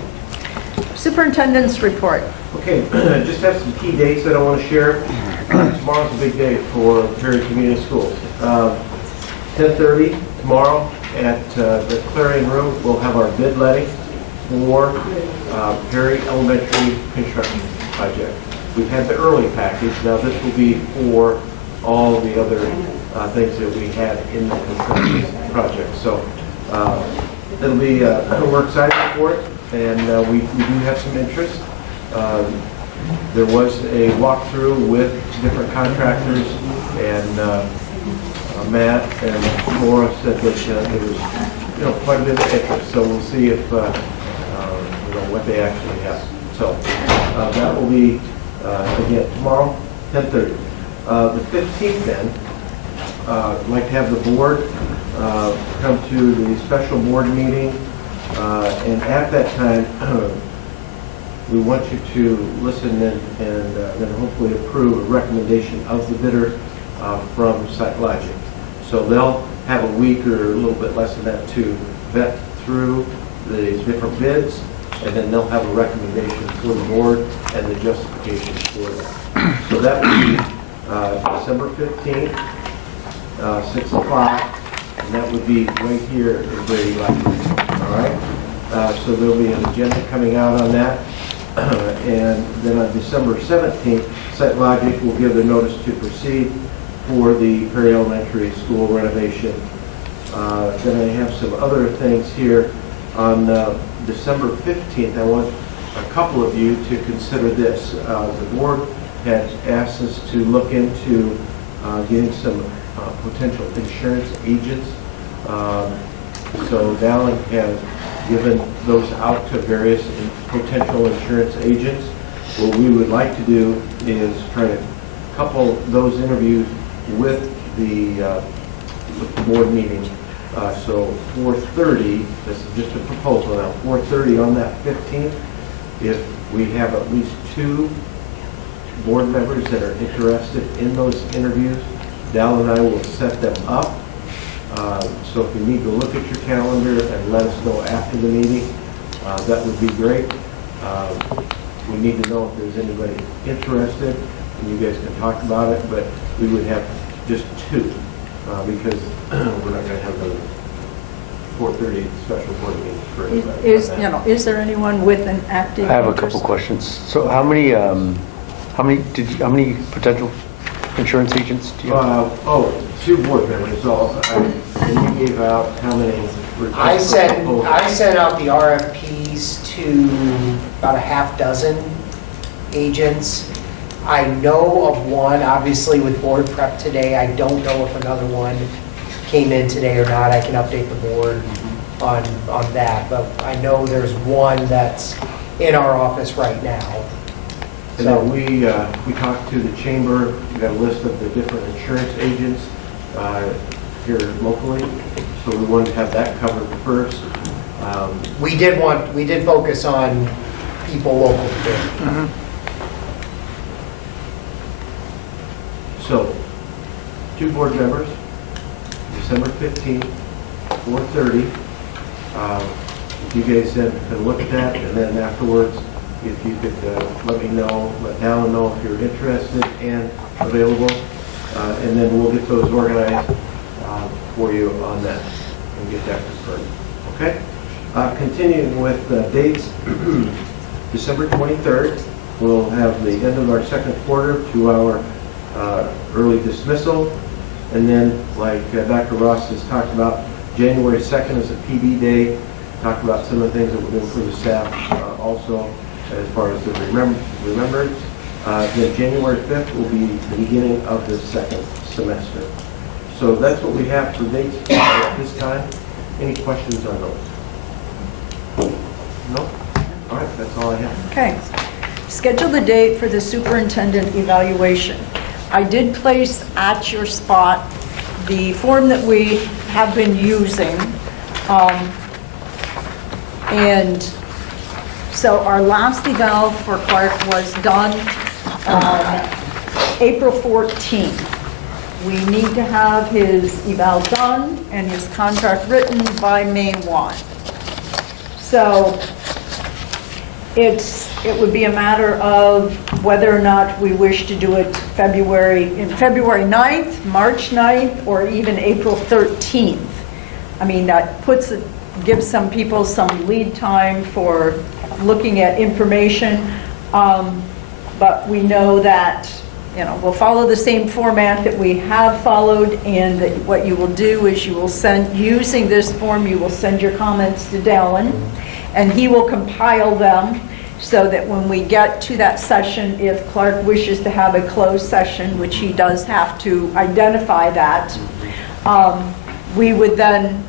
Superintendent's report. Okay, just have some key dates that I want to share. Tomorrow's a big day for Perry Community Schools. 10:30 tomorrow at the Clarion Room, we'll have our bid letting for Perry Elementary construction project. We've had the early package, now this will be for all the other things that we had in the construction project. So it'll be, we're excited for it, and we do have some interest. There was a walkthrough with different contractors, and Matt and Laura said that there was, quite a bit of interest. So we'll see if, what they actually have. So that will be, again, tomorrow, 10:30. The 15th then, I'd like to have the board come to the special board meeting, and at that time, we want you to listen and then hopefully approve a recommendation of the bidder from SiteLogic. So they'll have a week or a little bit less than that to vet through the different bids, and then they'll have a recommendation for the board and the justification for that. So that will be December 15th, 6 o'clock, and that would be right here at Brady Library. All right? So there'll be an agenda coming out on that. And then on December 17th, SiteLogic will give the notice to proceed for the Perry Elementary School renovation. Then I have some other things here. On December 15th, I want a couple of you to consider this. The board has asked us to look into getting some potential insurance agents. So Dallin has given those out to various potential insurance agents. What we would like to do is try to couple those interviews with the board meeting. So 4:30, this is just a proposal now, 4:30 on that 15th, if we have at least 2 board members that are interested in those interviews, Dal and I will set them up. So if you need to look at your calendar and let us know after the meeting, that would be great. We need to know if there's anybody interested, and you guys can talk about it, but we would have just 2, because we're not going to have the 4:30 special board meeting for everybody. Is there anyone with an active I have a interest? couple questions. So how many potential insurance agents do you have? 2 board members, and you gave out how many? I sent out the RFPs to about a half dozen agents. I know of one, obviously with board prep today. I don't know if another one came in today or not. I can update the board on that, but I know there's one that's in our office right now. And then we talked to the chamber. We got a list of the different insurance agents here locally, so we wanted to have that covered first. We did focus on people local here. So, 2 board members, December 15th, 4:30. If you guys then can look at that, and then afterwards, if you could let me know, let Alan know if you're interested and available, and then we'll get those organized for you on that and get that confirmed. Okay? Continuing with dates, December 23rd, we'll have the end of our second quarter, 2-hour early dismissal, and then like Dr. Ross has talked about, January 2nd is a PD day. Talked about some of the things that we're doing for the staff also as far as the remembrance. Then January 5th will be the beginning of the second semester. So that's what we have for dates at this time. Any questions on those? No? All right, that's all I have. Okay. Schedule the date for the superintendent evaluation. I did place at your spot the form that we have been using. And so our last eval for Clark was done on April 14th. We need to have his eval done and his contract written by May 1. So it would be a matter of whether or not we wish to do it February 9th, March 9th, or even April 13th. I mean, that gives some people some lead time for looking at information, but we know that, we'll follow the same format that we have followed, and that what you will do is you will send, using this form, you will send your comments to Dallin, and he will compile them so that when we get to that session, if Clark wishes to have a closed session, which he does have to identify that, we would then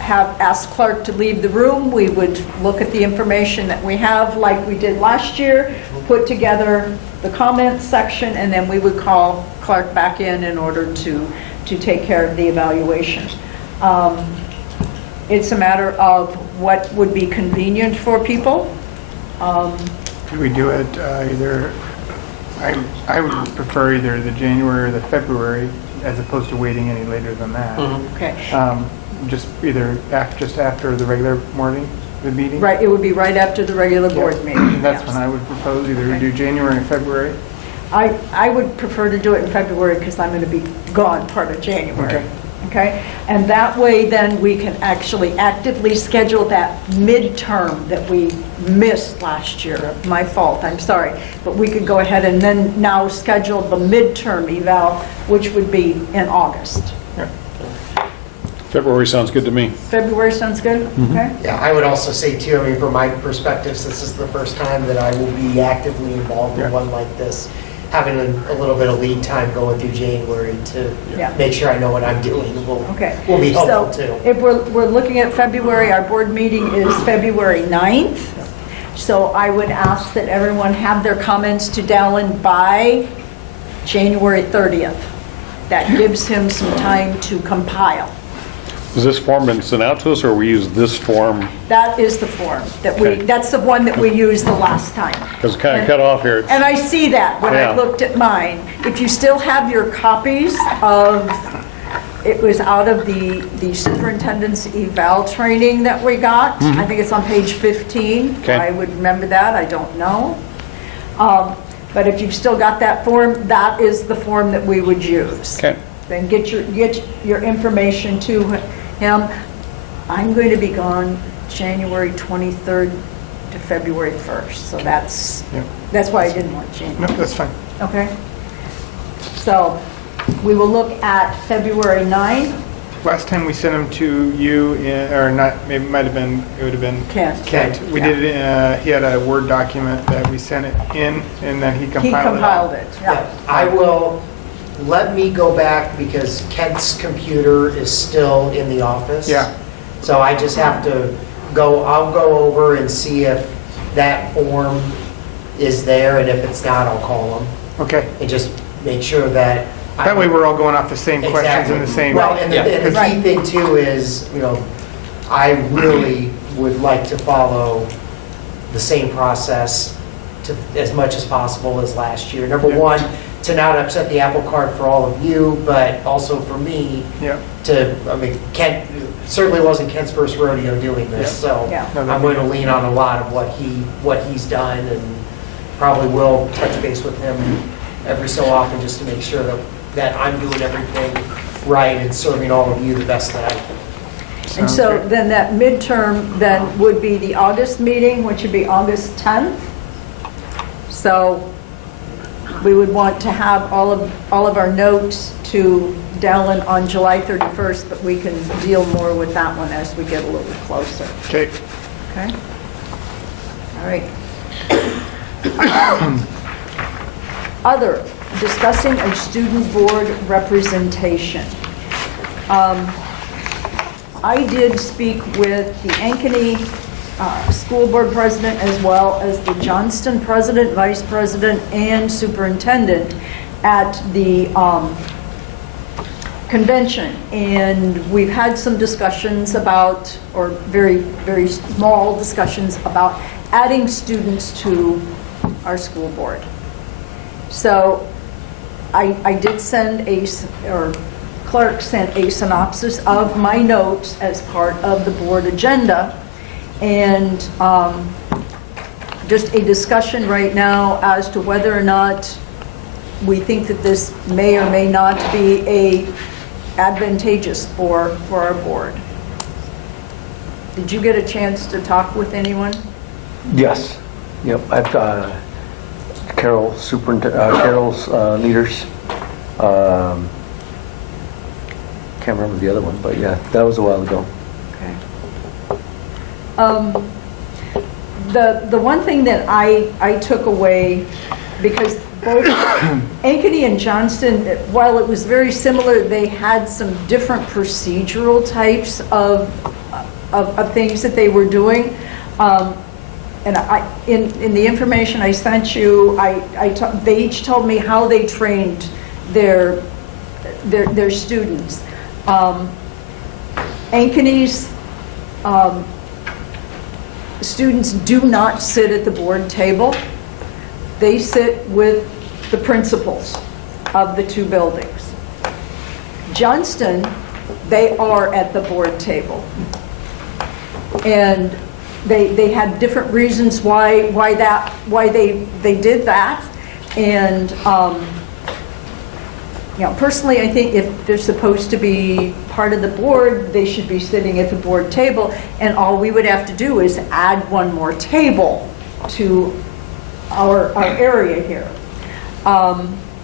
ask Clark to leave the room. We would look at the information that we have, like we did last year, put together the comments section, and then we would call Clark back in order to take care of the evaluation. It's a matter of what would be convenient for people. Could we do it either, I would prefer either the January or the February, as opposed to waiting any later than that. Okay. Just either just after the regular morning, the meeting? Right, it would be right after the regular board meeting. That's yes. when I would propose, either do January or February. I would prefer to do it in February because I'm going to be gone part of January. okay? And that way, then, we can actually actively schedule that midterm that we missed last year. My fault, I'm sorry. But we could go ahead and then now schedule the midterm eval, which would be in August. February sounds good to me. February sounds good? Okay? Yeah, I would also say too, I mean, from my perspective, this is the first time that I will be actively involved Yeah. in one like this, having a little bit of lead time going through January to Yeah. make sure I know what I'm doing Okay. will be helpful So too. if we're looking at February, our board meeting is February 9th. So I would ask that everyone have their comments to Dallin by January 30th. That gives him some time to compile. Has this form been sent out to us, or we use this form? That is the form that Okay. that's the one that we used the last time. Because it's kind of cut off here. And I see that when I Yeah. looked at mine. If you still have your copies of, it was out of the superintendent's eval training that we got. I think it's on page 15. Okay. I would remember that, I don't know. But if you've still got that form, that is the form that we would use. Okay. Then get your information to him. I'm going to be gone January 23rd to February 1st, so that's why I didn't want No, January. that's fine. Okay? So we will look at February 9th. Last time we sent them to you, or not, maybe it might have been, it would have been Kent. Kent. We Yeah. did it, he had a Word document that we sent it in, and then he He compiled it. compiled it, yeah. I will, let me go back because Kent's computer is still in the office. Yeah. So I just have to I'll go over and see if that form is there, and if it's not, I'll call them Okay. and just make sure that. That way we're all going off the same questions and the same. Well, and the key Right. thing too is, I really would like to follow the same process to, as much as possible as last year. Number Yeah. one, to not upset the apple cart for all of you, but also for me Yeah. Kent, certainly wasn't Kent's first rodeo doing this, so Yeah. No, I'm that'd going be to lean on a lot of what he's done, and probably will touch base with him every so often just to make sure that I'm doing everything right and serving all of you the best that I can. And Sounds so good. then that midterm then would be the August meeting, which would be August 10th. So we would want to have all of our notes to Dallin on July 31st, but we can deal more with that one as we get a little closer. Okay. Okay? All right. Other, discussing a student board representation. I did speak with the Ankeny school board president as well as the Johnston president, vice president, and superintendent at the convention. And we've had some discussions about, or very, very small discussions about adding students to our school board. So I did send Clark sent a synopsis of my notes as part of the board agenda, and just a discussion right now as to whether or not we think that this may or may not be advantageous for our board. Did you get a chance to talk with anyone? Yes. Yep. I've Carol's leaders. Can't remember the other one, but yeah, that was a while ago. Okay. The one thing that I took away, because both Ankeny and Johnston, while it was very similar, they had some different procedural types of things that they were doing. And in the information I sent you, they each told me how they trained their students. Ankeny's students do not sit at the board table. They sit with the principals of the two buildings. Johnston, they are at the board table. And they had different reasons why they did that. And personally, I think if they're supposed to be part of the board, they should be sitting at the board table, and all we would have to do is add one more table to our area here.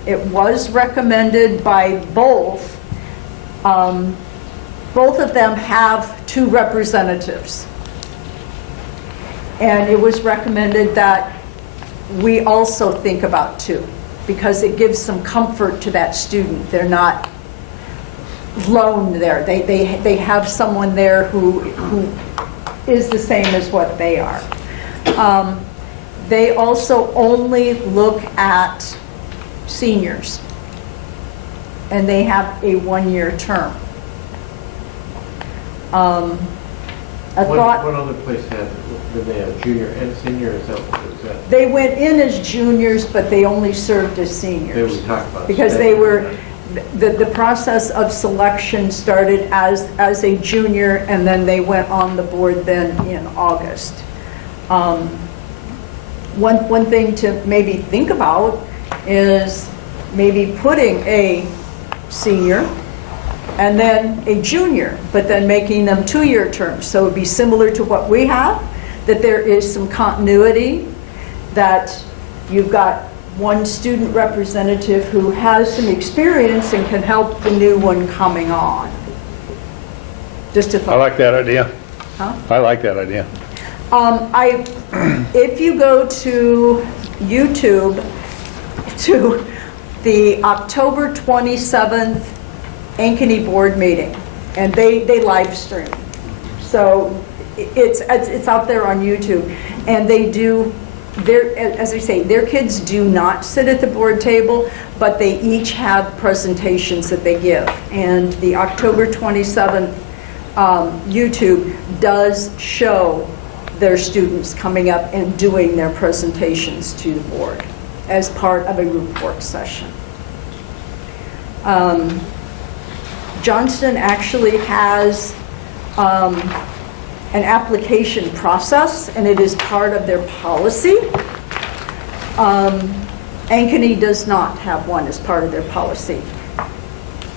It was recommended by both. Both of them have 2 representatives. And it was recommended that we also think about 2, because it gives some comfort to that student. They're not lone there. They have someone there who is the same as what they are. They also only look at seniors, and they have a 1-year term. I thought What other place had, did they have junior and senior, is that what it said? they went in as juniors, but they only served as seniors. They would talk about. Because they were, the process of selection started as a junior, and then they went on the board then in August. One thing to maybe think about is maybe putting a senior and then a junior, but then making them 2-year terms. So it'd be similar to what we have, that there is some continuity, that you've got one student representative who has some experience and can help the new one coming on. Just a thought. I like that idea. Huh? I like that idea. If you go to YouTube, to the October 27th Ankeny board meeting, and they live stream. So it's out there on YouTube, and they do, as I say, their kids do not sit at the board table, but they each have presentations that they give. And the October 27th YouTube does show their students coming up and doing their presentations to the board as part of a report session. Johnston actually has an application process, and it is part of their policy. Ankeny does not have one as part of their policy.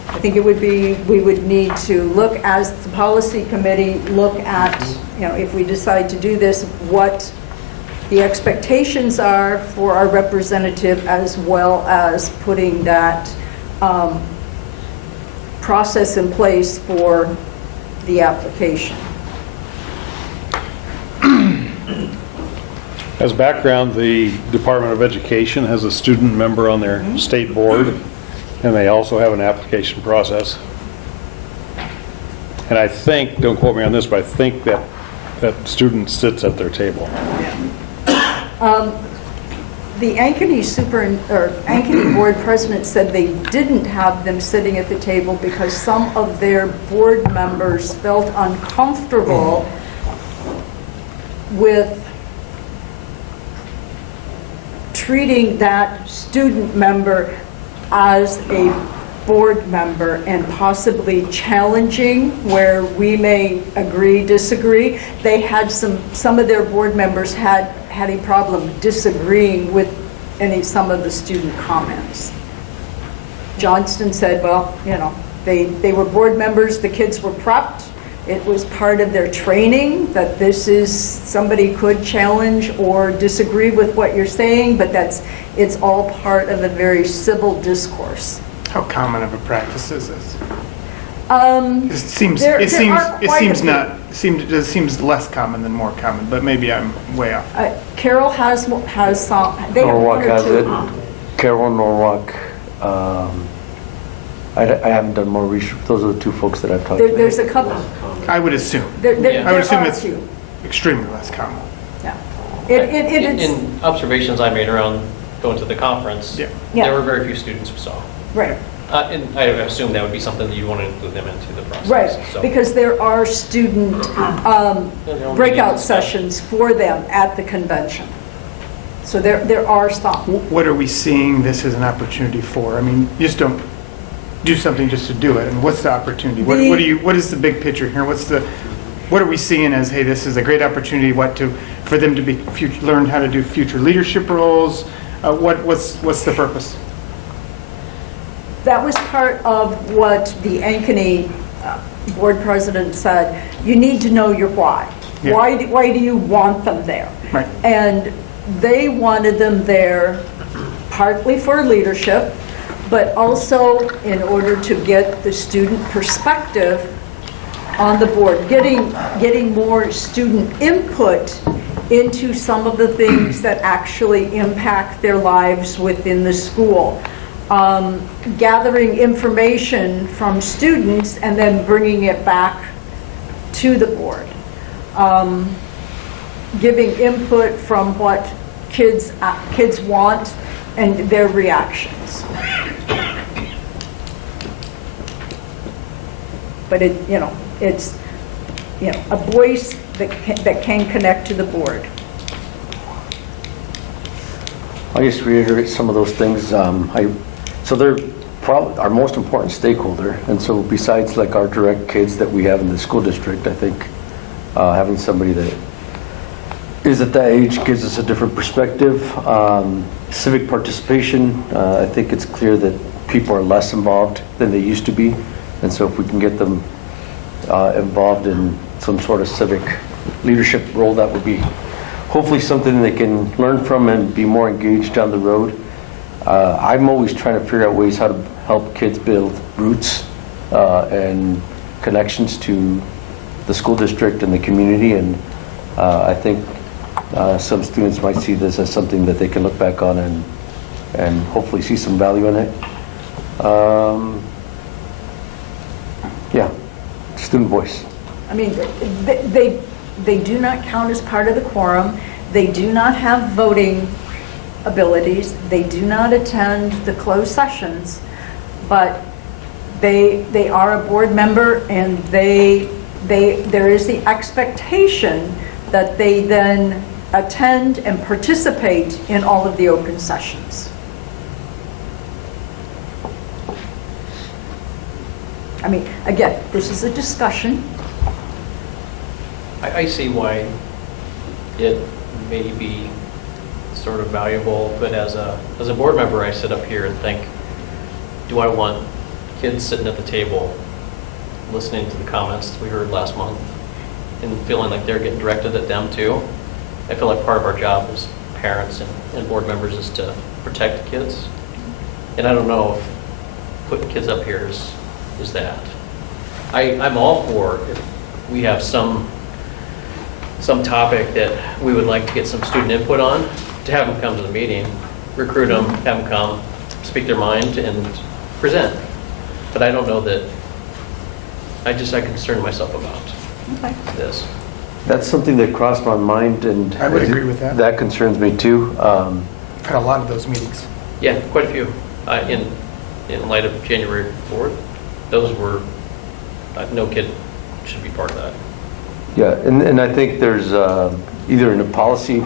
I think it would be, we would need to look, as the policy committee, look at, if we decide to do this, what the expectations are for our representative, as well as putting that process in place for the application. As background, the Department of Education has a student member on their state board, and they also have an application process. And I think, don't quote me on this, but I think that student sits at their table. The Ankeny Ankeny board president said they didn't have them sitting at the table because some of their board members felt uncomfortable with treating that student member as a board member and possibly challenging where we may agree, disagree. They had some of their board members had a problem disagreeing with some of the student comments. Johnston said, well, they were board members, the kids were prepped. It was part of their training that somebody could challenge or disagree with what you're saying, but it's all part of a very civil discourse. How common of a practice is this? There It seems less common than more common, but maybe I'm way off. Carroll has some, they have one Norwalk or has two. it. Carroll, Norwalk. I haven't done more research. Those are the 2 folks that I've talked to. There's a couple. I would assume. There I would assume are a it's few. extremely less common. Yeah. It's, In observations I made around going to the conference, Yeah. Yeah. there were very few students who saw. right. And I assume that would be something that you want to include them into the process. Right, So- because there are student breakout meetings. sessions for them at the convention. So there are some. What are we seeing this as an opportunity for? I mean, you just don't do something just to do it. And what's the opportunity? What what is the big picture here? What are we seeing as, hey, this is a great opportunity, for them to learn how to do future leadership roles? What's the purpose? that was part of what the Ankeny board president said. You need to know your why. Yeah. Why do you want them there? Right. And they wanted them there partly for leadership, but also in order to get the student perspective on the board, getting more student input into some of the things that actually impact their lives within the school. Gathering information from students and then bringing it back to the board. Giving input from what kids want and their reactions. But it's a voice that can connect to the board. I'll just reiterate some of those things. So they're probably our most important stakeholder, and so besides like our direct kids that we have in the school district, I think having somebody that is at that age gives us a different perspective. Civic participation, I think it's clear that people are less involved than they used to be, and so if we can get them involved in some sort of civic leadership role, that would be hopefully something they can learn from and be more engaged down the road. I'm always trying to figure out ways how to help kids build roots and connections to the school district and the community, and I think some students might see this as something that they can look back on and hopefully see some value in it. Yeah, student voice. I mean, they do not count as part of the quorum. They do not have voting abilities. They do not attend the closed sessions, but they are a board member, and there is the expectation that they then attend and participate in all of the open sessions. I mean, again, this is a discussion. I see why it may be sort of valuable, but as a board member, I sit up here and think, do I want kids sitting at the table listening to the comments we heard last month and feeling like they're getting directed at them too? I feel like part of our job as parents and board members is to protect kids. And I don't know if putting kids up here is that. I'm all for if we have some topic that we would like to get some student input on, to have them come to the meeting, recruit them, have them come, speak their mind, and present. But I don't know that, I concern myself about this. That's something that crossed my mind, and I would agree with that. That concerns me too. I've had a lot of those meetings. Yeah, quite a few. In light of January 4th, those were, no kid should be part of that. Yeah, and I think there's either in a policy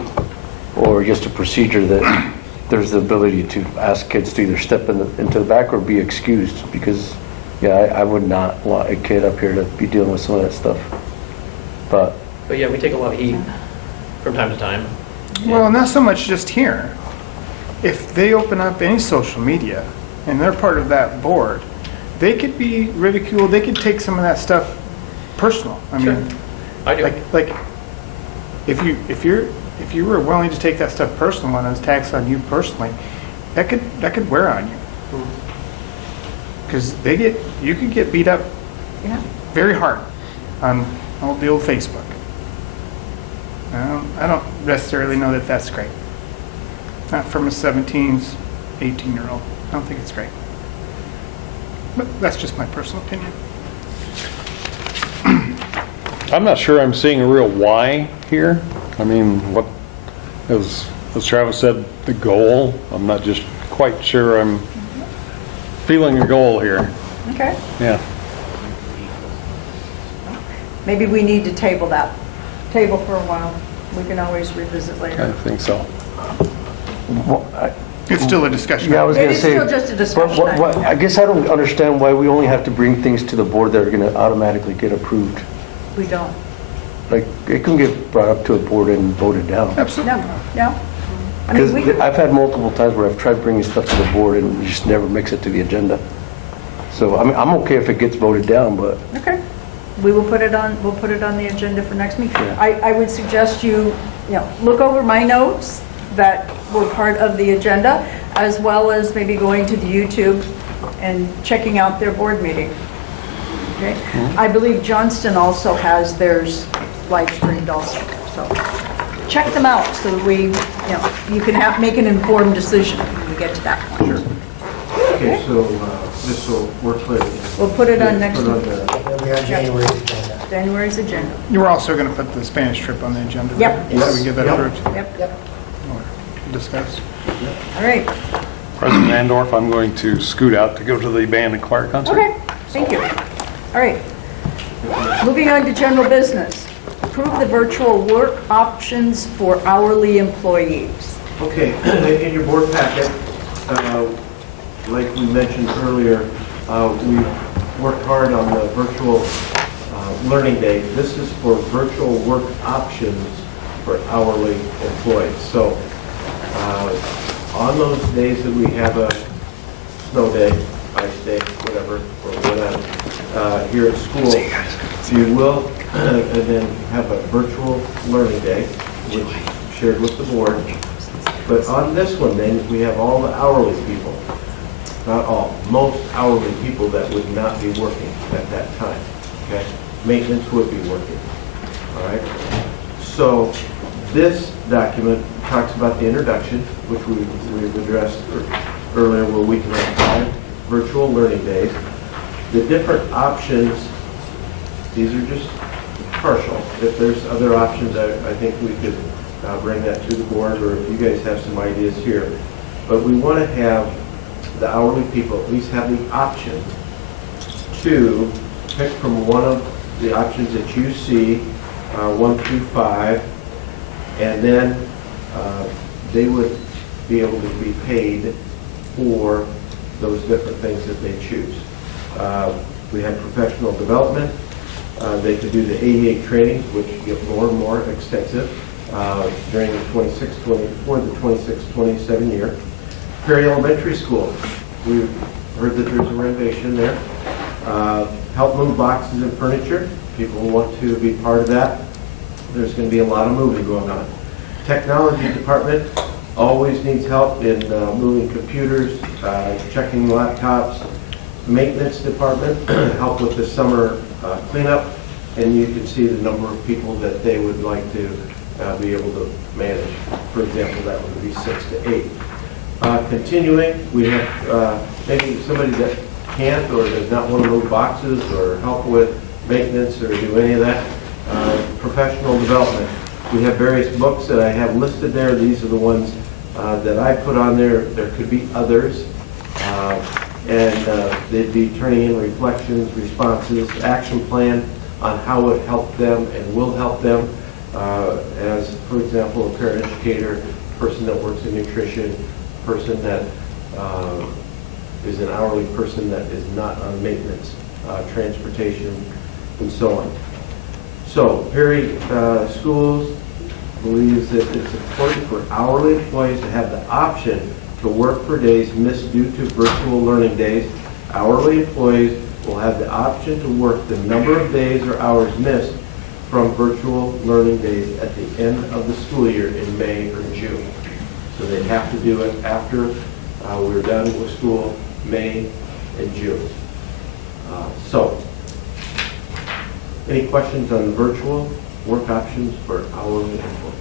or just a procedure that there's the ability to ask kids to either step into the back or be excused, because, yeah, I would not want a kid up here to be dealing with some of that stuff. But yeah, we take a lot of heat from time to time. Well, not so much just here. If they open up any social media and they're part of that board, they could be ridiculed. They could take some of that stuff personal. I Sure. mean, I do. like if you were willing to take that stuff personal and it was taxed on you personally, that could wear on you. Because you could get beat up very hard on the old Facebook. I don't necessarily know that that's great. Not from a 18-year-old. I don't think it's great. But that's just my personal opinion. I'm not sure I'm seeing a real why here. I mean, what, as Travis said, the goal, I'm not just quite sure I'm feeling a goal here. Okay. Yeah. Maybe we need to table for a while. We can always revisit I later. think so. It's still a discussion. yeah, I was It going to is say. still just a discussion item. I guess I don't understand why we only have to bring things to the board that are going to automatically get approved. We don't. Like, it can get brought up to a board and voted down. Absolutely. No. I mean, Because I've had multiple times where I've tried bringing stuff to the board and it just never makes it to the agenda. So, I mean, I'm okay if it gets voted down, but Okay. We'll put it on the agenda for next meeting. Yeah. I would suggest you look over my notes that were part of the agenda, as well as maybe going to the YouTube and checking out their board meeting. Okay? I believe Johnston also has theirs live streamed also, so check them out so that you can make an informed decision when we get to that point. Okay, so this will work clear. We'll put it on next Put it on week. the- It'll be on January's agenda. January's agenda. You're also going to put the Spanish trip on the agenda. right? Yep. So we get that Yep. approved. Yep. Yep. Or discussed. All right. President Andorf, I'm going to scoot out to go to the band and choir concert. Okay, thank you. All right. Moving on to general business. Approve the virtual work options for hourly employees. Okay, in your board packet, like we mentioned earlier, we worked hard on the virtual learning day. This is for virtual work options for hourly employees. So on those days that we have a snow day, ice day, whatever, or whatever, here at school, you will and then have a virtual learning day, which shared with the board. But on this one, then, we have all the hourly people, not all, most hourly people that would not be working at that time, okay? Maintenance would be working, all right? So this document talks about the introduction, which we've addressed earlier, where we can have 5 virtual learning days. The different options, these are just partial. If there's other options, I think we could bring that to the board, or if you guys have some ideas here. But we want to have the hourly people at least have the option to pick from one of the options that you see, 1 through 5, and then they would be able to be paid for those different things that they choose. We have professional development. They could do the AEA training, which get more and more extensive during the 26-27 year. Perry Elementary School, we've heard that there's a renovation there. Help move boxes and furniture. People want to be part of that. There's going to be a lot of moving going on. Technology department always needs help in moving computers, checking laptops. Maintenance department, help with the summer cleanup, and you can see the number of people that they would like to be able to manage. For example, that would be 6 to 8. Continuing, we have maybe somebody that can't or does not want to move boxes or help with maintenance or do any of that. Professional development. We have various books that I have listed there. These are the ones that I put on there. There could be others. And they'd be turning in reflections, responses, action plan on how it helped them and will help them. As, for example, a parent educator, person that works in nutrition, person that is an hourly person that is not on maintenance, transportation, and so on. So Perry Schools believes that it's important for hourly employees to have the option to work for days missed due to virtual learning days. Hourly employees will have the option to work the number of days or hours missed from virtual learning days at the end of the school year in May or June. So they have to do it after we're done with school, May and June. So, any questions on virtual work options for hourly employees?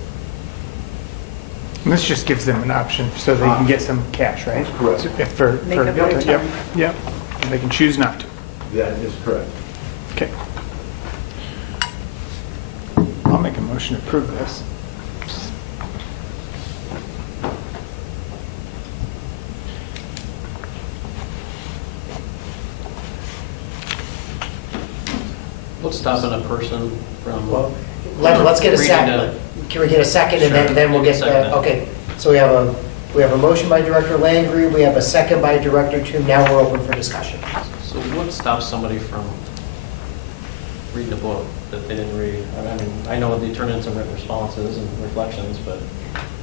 And this just gives them an option so they can get some cash, right? That's correct. So if for- Make up for- their Yep, time. yep. And they can choose not to. That is correct. Okay. I'll make a motion to approve this. What's stopping a person from Well, let's get a reading second. Can we get a second and then we'll get Second. the, okay. So we have a motion by Director Landry, we have a second by Director Toom. Now we're open for discussion. So what stops somebody from reading a book that they didn't read? I mean, I know they turn in some written responses and reflections, but,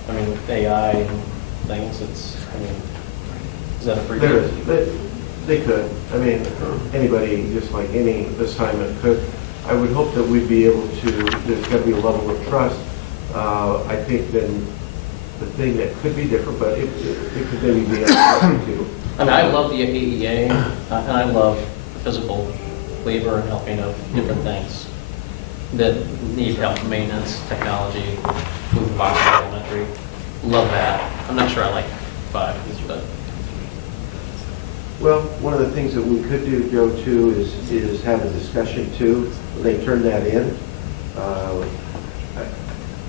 I mean, with AI and things, it's, I mean, is that a free? There is, but They could. I mean, anybody, just like any assignment could. I would hope that we'd be able to, there's got to be a level of trust. I think then the thing that could be different, but it could maybe be a too. I mean, I love the AEA, and I love physical labor and helping of different things that need help, maintenance, technology, moving boxes, elementary. Love that. I'm not sure I like 5, but Well, one of the things that we could do, Joe, too, is have a discussion too. They turn that in.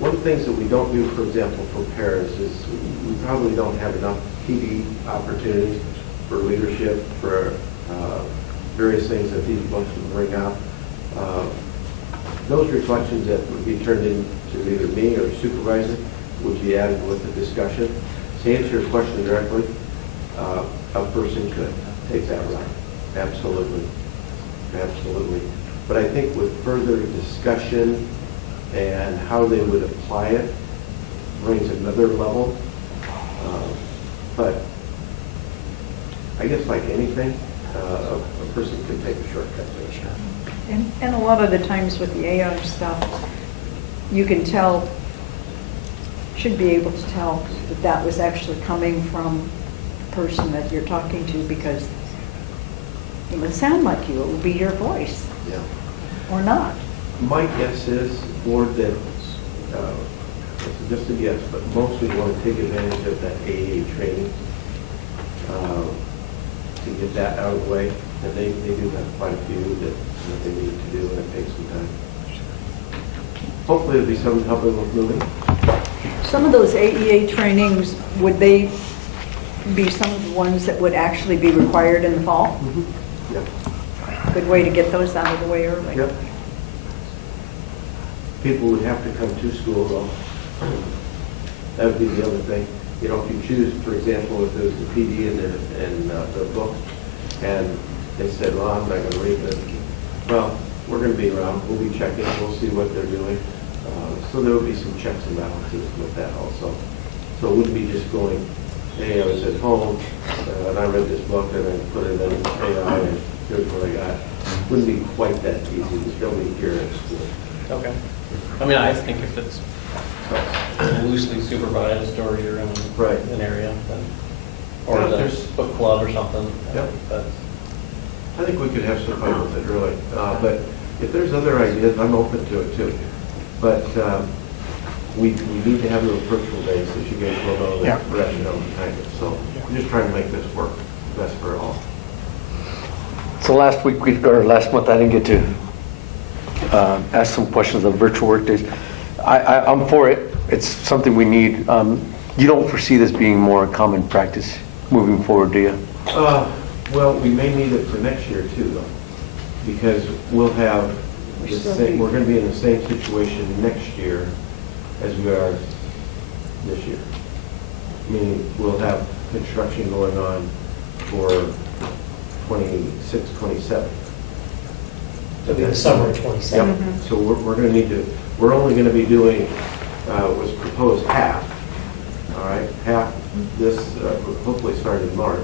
One of the things that we don't do, for example, for parents is we probably don't have enough PD opportunities for leadership, for various things that these books would bring up. Those reflections that would be turned into either me or supervisor would be added with the discussion. To answer your question directly, a person could take that route. Absolutely. Absolutely. But I think with further discussion and how they would apply it brings another level. But I guess like anything, a person can take a shortcut to it. And a lot of the times with the AI stuff, you can tell, should be able to tell that that was actually coming from the person that you're talking to, because it would sound like you, it would be your voice, Yeah. or not. My guess is more that, it's just a guess, but most would want to take advantage of that AA training to get that out of the way. And they do have quite a few that they need to do, and it takes some time. Hopefully it'll be something helping with moving. Some of those AEA trainings, would they be some of the ones that would actually be required in the fall? Yep. Good way to get those out of the way early. Yep. People would have to come to school though. That would be the other thing. You know, if you choose, for example, if there's the PD and the book, and they said, well, I'm not going to read it. Well, we're going to be around. We'll be checking. We'll see what they're doing. So there will be some checks and balances with that also. So it wouldn't be just going, hey, I was at home and I read this book and I put it in AI and here's what I got. Wouldn't be quite that easy. You still need here at school. okay. I mean, I think if it's loosely supervised or you're in Right. an area, then, or Yeah, the there's- book club or something. Yep. That's, I think we could have some fun with it, really. But if there's other ideas, I'm open to it too. But we need to have those virtual days, as you guys will know, Yeah. that rationale behind it. So I'm just trying to make this work best for all. So last week, or last month, I didn't get to ask some questions of virtual work days. I'm for it. It's something we need. You don't foresee this being more common practice moving forward, do you? Well, we may need it for next year too, though, because we'll have the same, we're going to be in the same situation next year as we are this year. Meaning we'll have construction going on for 26, 27. It'll be the summer of 27. Yep. So we're going to need to, we're only going to be doing, was proposed half, all right? Half this, hopefully starting in March,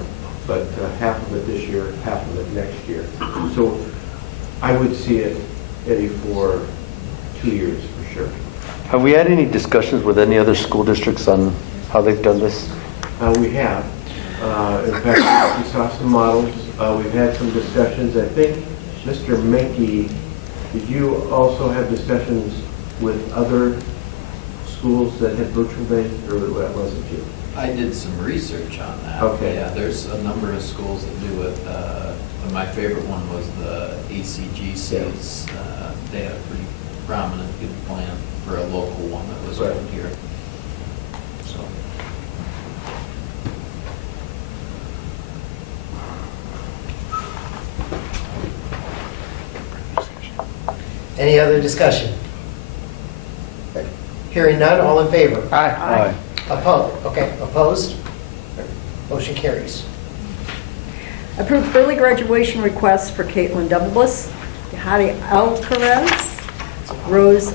but half of it this year, half of it next year. So I would see it, Eddie, for 2 years for sure. Have we had any discussions with any other school districts on how they've done this? We have. In fact, we saw some models. We've had some discussions. I think, Mr. Menke, did you also have discussions with other schools that had virtual days, or that wasn't you? I did some research on that. Okay. Yeah, there's a number of schools that do it. My favorite one was the ACGCs. They had a pretty prominent, good plan for a local one that was Right. around here. So. Any other discussion? Hearing none, all in favor? Aye. Opposed? Okay, opposed? Motion carries. Approve early graduation requests for Caitlin Douglas, Hadi Alcaraz, Rose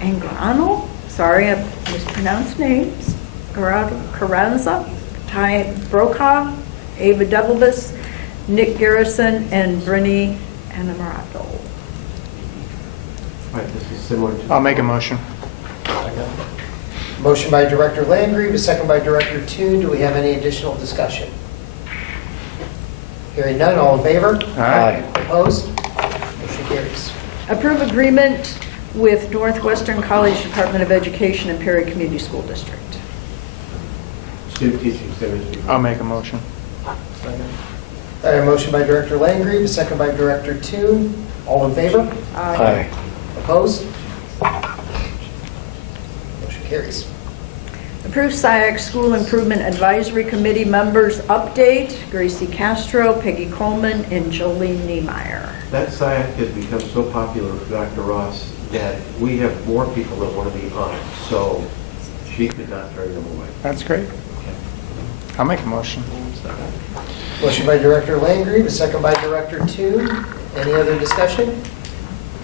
Angrano, sorry, I mispronounced names, Carranza, Ty Brokaw, Ava Douglas, Nick Garrison, and Brini Anamarato. All right, this is similar to. I'll make a motion. Motion by Director Landry, a second by Director Toon. Do we have any additional discussion? Hearing none, all in favor? Aye. Opposed? Motion carries. Approve agreement with Northwestern College Department of Education and Perry Community School District. Student teaching services. I'll make a motion. All right, motion by Director Landry, a second by Director Toon. All in favor? Aye. Opposed? Motion carries. Approve SiAC School Improvement Advisory Committee members update. Gracie Castro, Peggy Coleman, and Jolene Niemeyer. That SiAC has become so popular with Dr. Ross that we have more people that want to be on it, so she could not turn them away. That's great. I'll make a motion. Motion by Director Landry, a second by Director Toon. Any other discussion?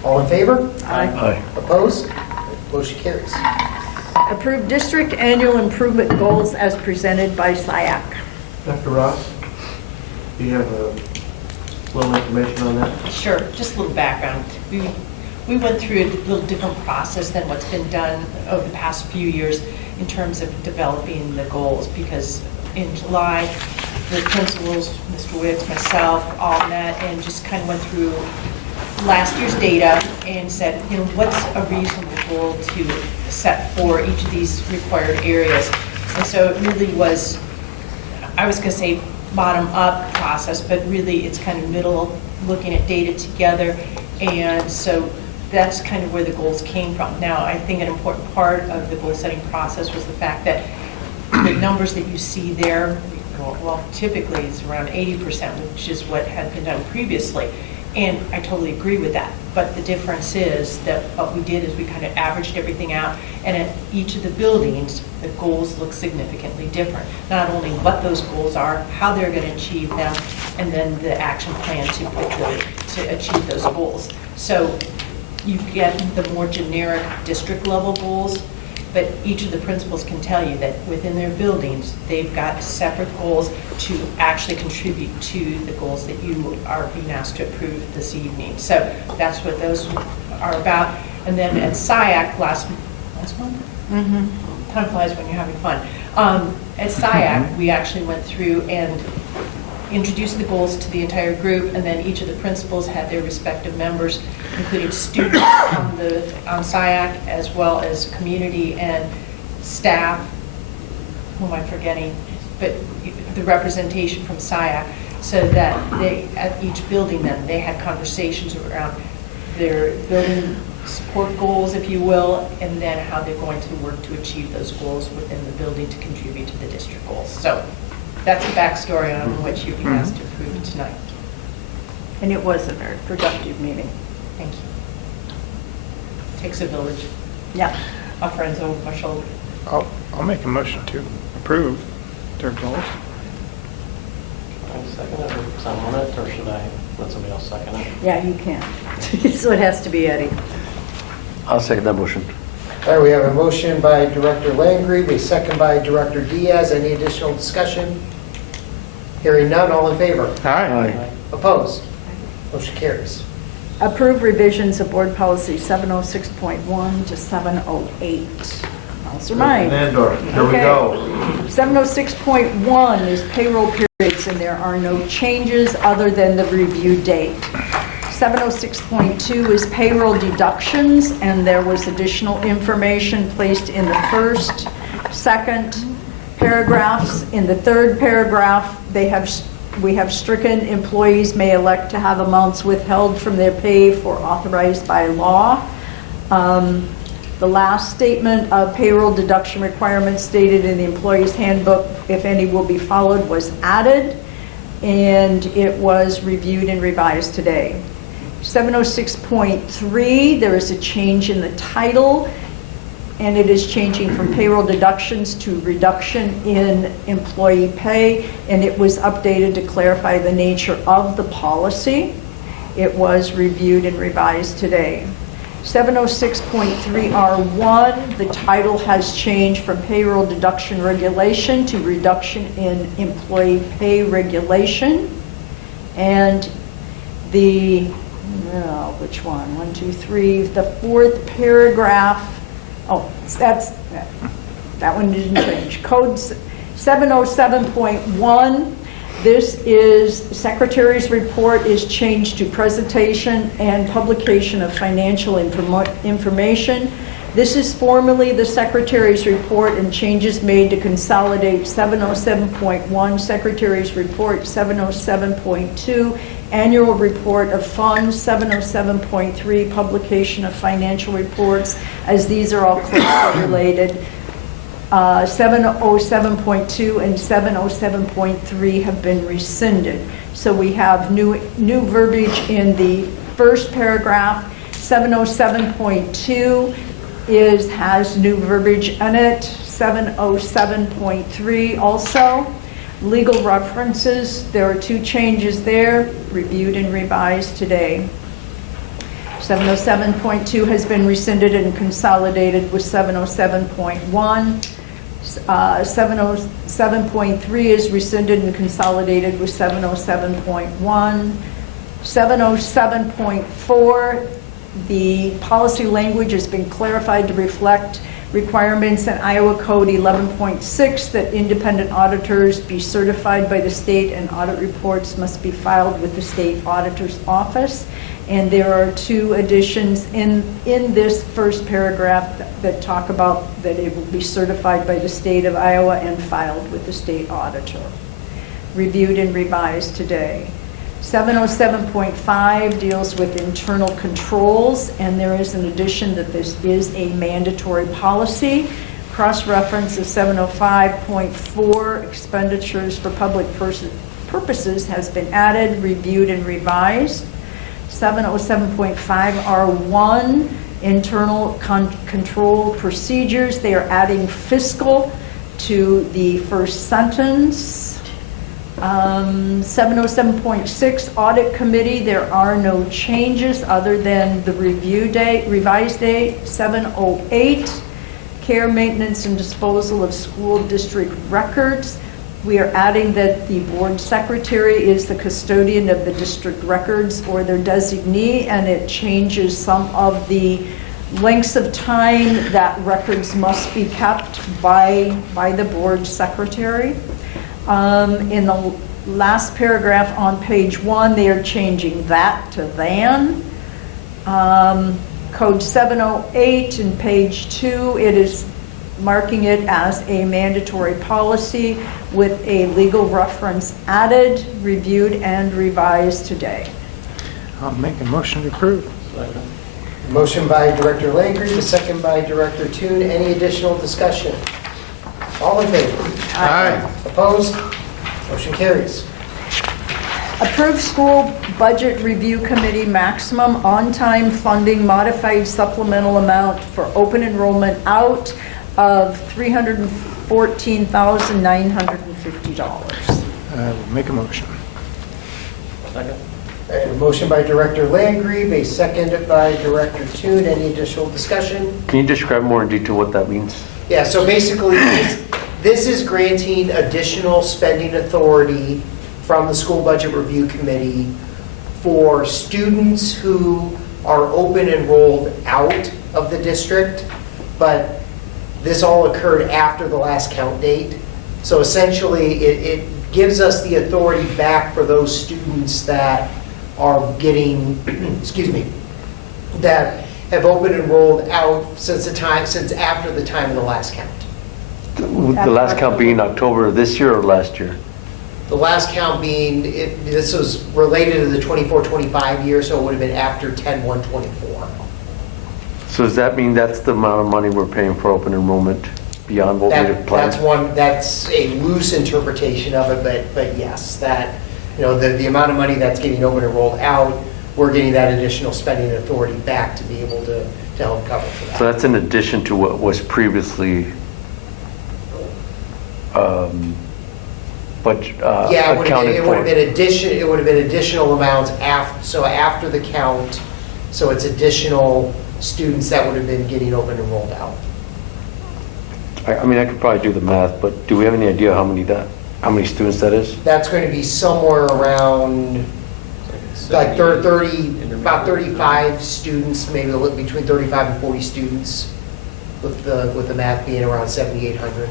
All in favor? Aye. Opposed? Motion carries. Approve district annual improvement goals as presented by SiAC. Dr. Ross, do you have a little information on that? Sure, just a little background. We went through a little different process than what's been done over the past few years in terms of developing the goals, because in July, the principals, Mr. Wicks, myself, all met and just kind of went through last year's data and said, you know, what's a reasonable goal to set for each of these required areas? And so it really was, I was going to say bottom-up process, but really it's kind of middle, looking at data together. And so that's kind of where the goals came from. Now, I think an important part of the goal-setting process was the fact that the numbers that you see there, well, typically it's around 80%, which is what had been done previously. And I totally agree with that. But the difference is that what we did is we kind of averaged everything out, and at each of the buildings, the goals look significantly different. Not only what those goals are, how they're going to achieve them, and then the action plan to achieve those goals. So you get the more generic district level goals, but each of the principals can tell you that within their buildings, they've got separate goals to actually contribute to the goals that you are being asked to approve this evening. So that's what those are about. And then at SiAC last month? Time flies when you're having fun. At SiAC, we actually went through and introduced the goals to the entire group, and then each of the principals had their respective members, including students on SiAC, as well as community and staff. Who am I forgetting? But the representation from SiAC, so that they, at each building, then they had conversations around their building support goals, if you will, and then how they're going to work to achieve those goals within the building to contribute to the district goals. So that's the backstory on which you've been asked to approve tonight. And it was a very productive meeting. Thank you. Takes a village. Yeah. My friends over my shoulder. I'll make a motion to approve their goals. Can I second it, or is on it, or should I let somebody else second it? Yeah, you can. So it has to be Eddie. I'll second that motion. All right, we have a motion by Director Landry, a second by Director Diaz. Any additional discussion? Hearing none, all in favor? Aye. Opposed? Motion carries. Approve revisions of Board Policy 706.1 to 708. Those are mine. Andor, here we Okay. go. 706.1 is payroll periods, and there are no changes other than the review date. 706.2 is payroll deductions, and there was additional information placed in the first, second paragraphs. In the third paragraph, we have stricken employees may elect to have amounts withheld from their pay for authorized by law. The last statement of payroll deduction requirements stated in the employee's handbook, if any will be followed, was added, and it was reviewed and revised today. 706.3, there is a change in the title, and it is changing from payroll deductions to reduction in employee pay, and it was updated to clarify the nature of the policy. It was reviewed and revised today. 706.3R1, the title has changed from payroll deduction regulation to reduction in employee pay regulation. And the, which one? 1, 2, 3, the fourth paragraph, that one didn't change. Code 707.1, this is, Secretary's report is changed to presentation and publication of financial information. This is formally the Secretary's report, and changes made to consolidate 707.1 Secretary's report, 707.2 Annual Report of Funds, 707.3 Publication of Financial Reports, as these are all closely related. 707.2 and 707.3 have been rescinded. So we have new verbiage in the first paragraph. 707.2 has new verbiage in it. 707.3 also. Legal references, there are 2 changes there, reviewed and revised today. 707.2 has been rescinded and consolidated with 707.1. 707.3 is rescinded and consolidated with 707.1. 707.4, the policy language has been clarified to reflect requirements in Iowa Code 11.6 that independent auditors be certified by the state and audit reports must be filed with the state auditor's office. And there are 2 additions in this first paragraph that talk about that it will be certified by the state of Iowa and filed with the state auditor. Reviewed and revised today. 707.5 deals with internal controls, and there is an addition that this is a mandatory policy. Cross-reference of 705.4 expenditures for public purposes has been added, reviewed, and revised. 707.5 R1, internal control procedures. They are adding fiscal to the first sentence. 707.6 audit committee, there are no changes other than the review date, revised date. 708, care, maintenance, and disposal of school district records. We are adding that the board secretary is the custodian of the district records or their designee, and it changes some of the lengths of time that records must be kept by the board secretary. In the last paragraph on page 1, they are changing that to than. Code 708 in page 2, it is marking it as a mandatory policy with a legal reference added, reviewed, and revised today. I'll make a motion to approve. Motion by Director Langry, a second by Director Toon. Any additional discussion? All in favor? Aye. Opposed? Motion carries. Approve school budget review committee maximum on-time funding modified supplemental amount for open enrollment out of $314,950. Make a motion. Second. A motion by Director Langry, a second by Director Toon. Any additional discussion? Can you describe more in detail what that means? Yeah, so basically, this is granting additional spending authority from the School Budget Review Committee for students who are open enrolled out of the district, but this all occurred after the last count date. So essentially, it gives us the authority back for those students that are getting, excuse me, that have open enrolled out since after the time of the last count. The last count being October of this year or last year? The last count being, this was related to the 24-25 year, so it would have been after 10/1/24. So does that mean that's the amount of money we're paying for open enrollment beyond what we had planned? That's a loose interpretation of it, but yes, that, the amount of money that's getting open enrolled out, we're getting that additional spending authority back to be able to help cover for that. So that's in addition to what was previously Yeah, accounted it for? would have been additional amounts after the count, so it's additional students that would have been getting open enrolled out. I mean, I could probably do the math, but do we have any idea how many students that is? That's going to be somewhere around like 30, about 35 students, maybe a little between 35 and 40 students, with the math being around 7,800.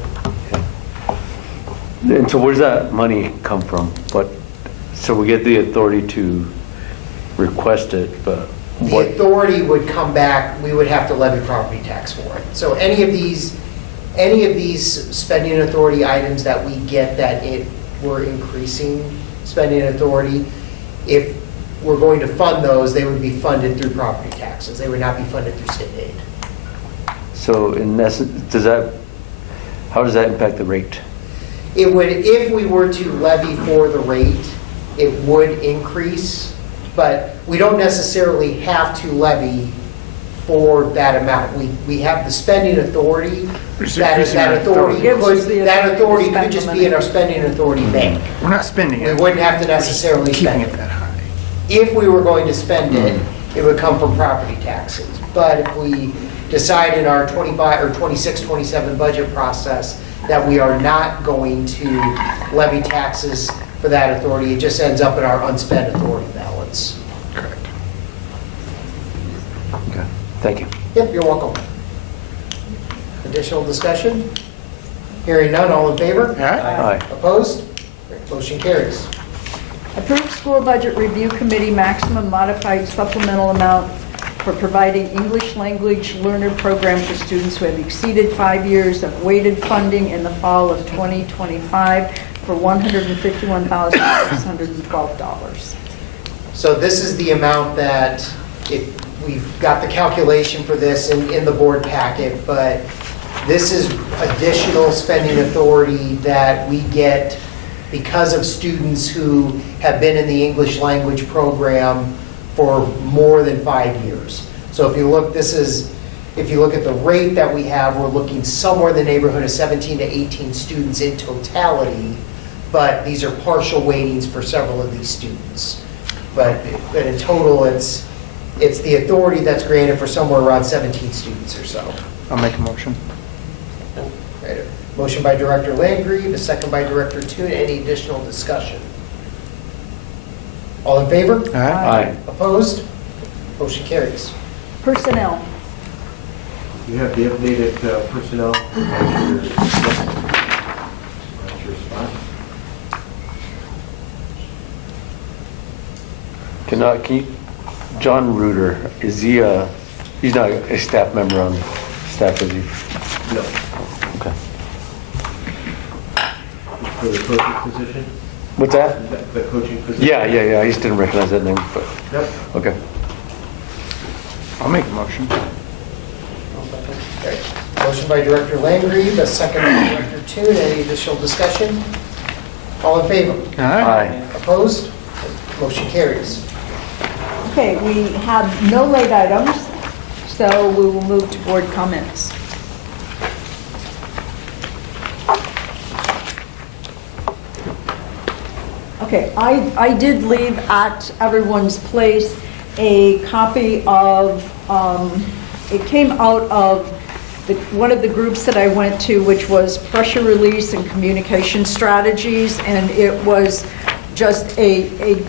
And so where does that money come from? So we get the authority to request it, but The what? authority would come back, we would have to levy property tax for it. So any of these spending authority items that we get that we're increasing spending authority, if we're going to fund those, they would be funded through property taxes. They would not be funded through state aid. So in essence, how does that impact the rate? It would, if we were to levy for the rate, it would increase, but we don't necessarily have to levy for that amount. We have the spending authority. That authority could just be in our spending authority bank. We're not spending We it. wouldn't have to necessarily Keeping spend it it. that high. If we were going to spend it, it would come from property taxes. But if we decide in our 25 or 26, 27 budget process that we are not going to levy taxes for that authority, it just ends up in our unspent authority balance. Correct. Okay, thank you. Yep, you're welcome. Additional discussion? Hearing none, all in favor? All right. Aye. Opposed? Motion carries. Approved school budget review committee maximum modified supplemental amount for providing English language learner program for students who have exceeded 5 years of weighted funding in the fall of 2025 for $151,612. So this is the amount that, we've got the calculation for this in the board packet, but this is additional spending authority that we get because of students who have been in the English language program for more than 5 years. So if you look, if you look at the rate that we have, we're looking somewhere in the neighborhood of 17 to 18 students in totality, but these are partial weightings for several of these students. But in total, it's the authority that's granted for somewhere around 17 students or so. I'll make a motion. Right. Motion by Director Landgrave, a second by Director Toon. Any additional discussion? All in favor? All right. Aye. Opposed? Motion carries. Personnel. You have the updated personnel at your spot. Can you, John Reuter, is he he's not a staff member on staff, is he? No. Okay. For the coaching position? What's that? The coaching position? Yeah, I just didn't recognize that name, but, Yep. okay. I'll make a motion. Okay. Motion by Director Landgrave, a second by Director Toon. Any additional discussion? All in favor? All right. Aye. Opposed? Motion carries. Okay, we have no late items, so we will move to board comments. Okay, I did leave at everyone's place a copy of, it came out of one of the groups that I went to, which was pressure release and communication strategies, and it was just a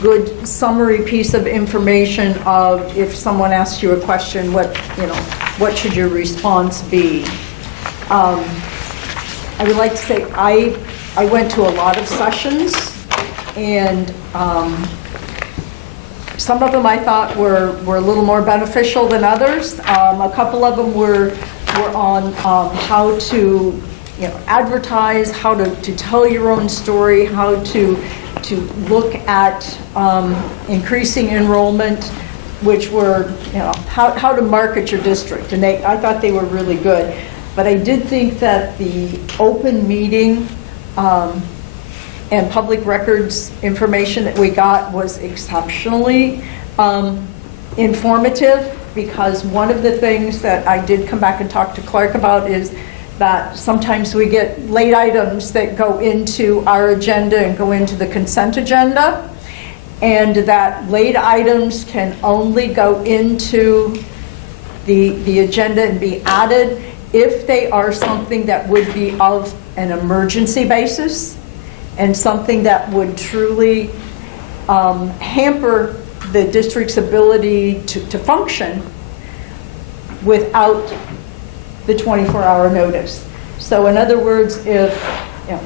good summary piece of information of if someone asks you a question, what should your response be? I would like to say I went to a lot of sessions, and some of them I thought were a little more beneficial than others. A couple of them were on how to advertise, how to tell your own story, how to look at increasing enrollment, which were how to market your district, and I thought they were really good. But I did think that the open meeting and public records information that we got was exceptionally informative, because one of the things that I did come back and talk to Clark about is that sometimes we get late items that go into our agenda and go into the consent agenda, and that late items can only go into the agenda and be added if they are something that would be of an emergency basis and something that would truly hamper the district's ability to function without the 24-hour notice. So in other words, if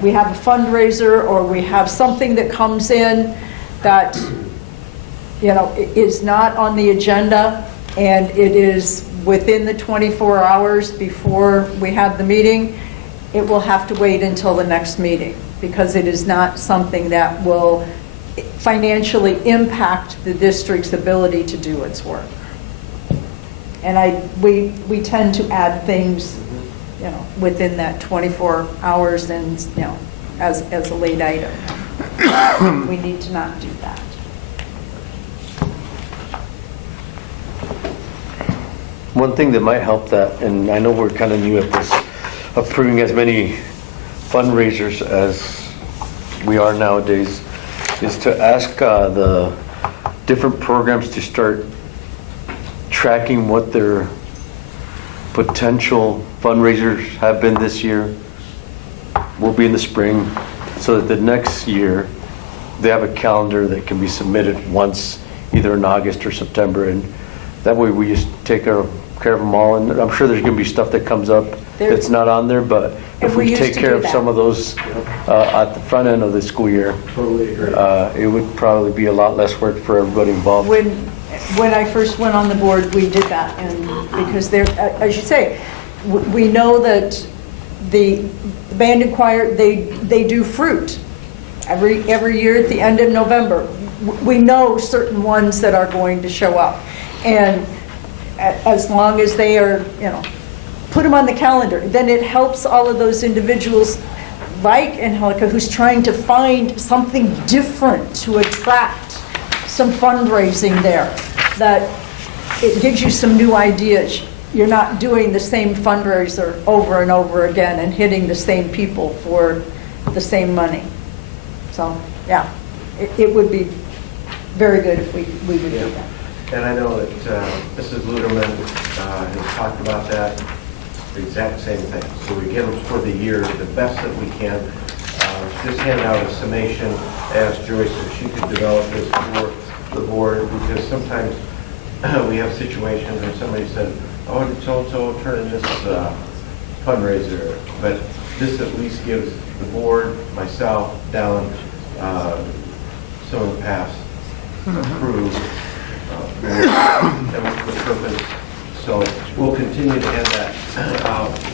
we have a fundraiser or we have something that comes in that is not on the agenda and it is within the 24 hours before we have the meeting, it will have to wait until the next meeting because it is not something that will financially impact the district's ability to do its work. And we tend to add things, within that 24 hours and, as a late item. We need to not do that. One thing that might help that, and I know we're kind of new at this, approving as many fundraisers as we are nowadays, is to ask the different programs to start tracking what their potential fundraisers have been this year, will be in the spring, so that the next year they have a calendar that can be submitted once, either in August or September, and that way we just take care of them all. And I'm sure there's going to be stuff that comes up that's not on there, but if we take care of some of those at the front end of the school year, Totally agree. it would probably be a lot less work for everybody involved. When I first went on the board, we did that, and because there, as you say, we know that the band and choir, they do fruit every year at the end of November. We know certain ones that are going to show up, and as long as they are, put them on the calendar, then it helps all of those individuals like Angelica, who's trying to find something different to attract some fundraising there, that it gives you some new ideas. You're not doing the same fundraiser over and over again and hitting the same people for the same money. So, yeah, it would be very good if we would do that. And I know that Mrs. Luderman has talked about that, the exact same thing. So we get them for the year, the best that we can. Just hand out a summation, ask Joyce if she could develop this for the board, because sometimes we have situations where somebody said, oh, did so-and-so turn in this fundraiser? But this at least gives the board, myself, Dallin, some of the past approved that was the purpose. So we'll continue to have that,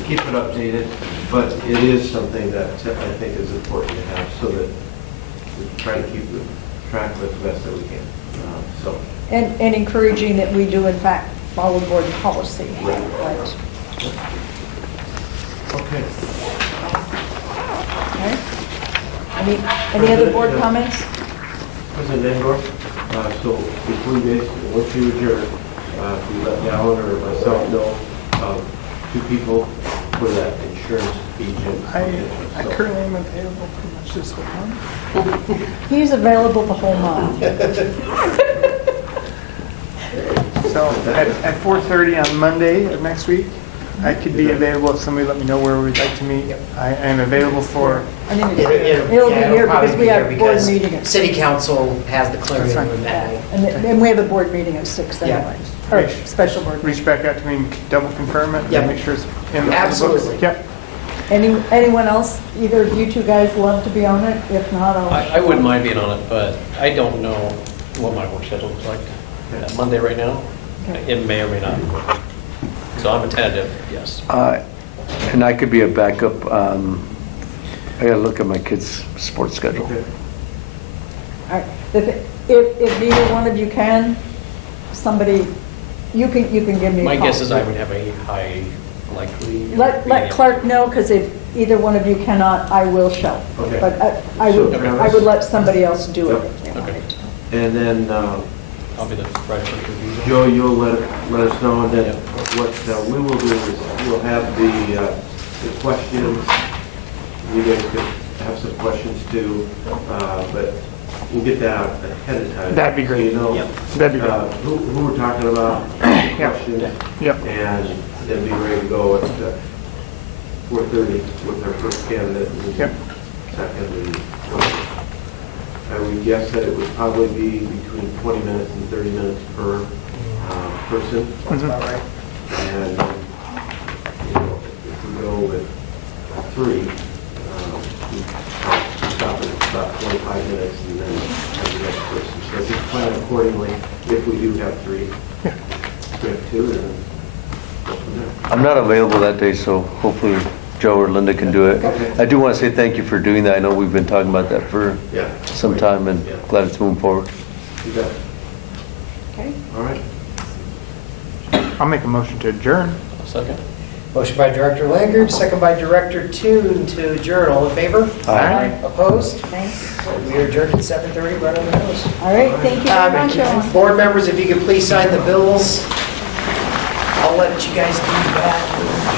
keep it updated, but it is something that I think is important to have so that we try to keep track of it the best that we can. And encouraging that we do in fact follow board policy. Right. Okay. Any other board comments? President Engor, so before you guys, once you adjourn, if you let Alan or myself know, 2 people for that insurance agent. I currently am available pretty much this whole month. He's available the whole month. So at 4:30 on Monday of next week, I could be available if somebody let me know where we'd like to meet. I am available for, I mean, it'll be here because we have a board meeting at 6. City Council has the clearing That's room that night. And we have a board meeting at 6 Yeah. anyway. Or special board meeting. reach back out to me and double confirm it, Yep. and make sure it's in the books. Absolutely. Yep. Anyone else, either of you 2 guys love to be on it? If not, I wouldn't mind being on it, but I don't know what my work schedule looks like. Monday right now, it may or may not. So I'm a tentative, yes. And I could be a backup. I gotta look at my kids' sports schedule. Okay. All right. If neither one of you can, somebody, you can give me a call. My guess is I would have a high likely. Let Clark know, because if either one of you cannot, I will show. Okay. But I would let somebody else do it if they Okay. wanted to. And then, I'll be the right person to review. Joe, you'll let us know, and then what we will do is we'll have the questions. You guys could have some questions too, but we'll get that out ahead of time. That'd be great. So you know That'd be great. who we're talking about, questions, Yep. and then be ready to go at 4:30 with our first candidate. And Yep. second. I would guess that it would probably be between 20 minutes and 30 minutes per person. That's about right. And, you know, if we go with 3, we stop at about 25 minutes and then have the next person. So just plan accordingly. If we do have 3, we have 2, then go from there. I'm not available that day, so hopefully Joe or Linda can do it. Okay. I do want to say thank you for doing that. I know we've been talking about that for Yeah. some time, and Yeah. glad it's moving forward. You bet. Okay. All right. I'll make a motion to adjourn. Second? Motion by Director Langard, second by Director Toon to adjourn. All in favor? Aye. Opposed? Thanks. We are adjourned at 7:30, right on the nose. All right, thank you very much, Ellen. Board members, if you could please sign the bills. I'll let you guys do that.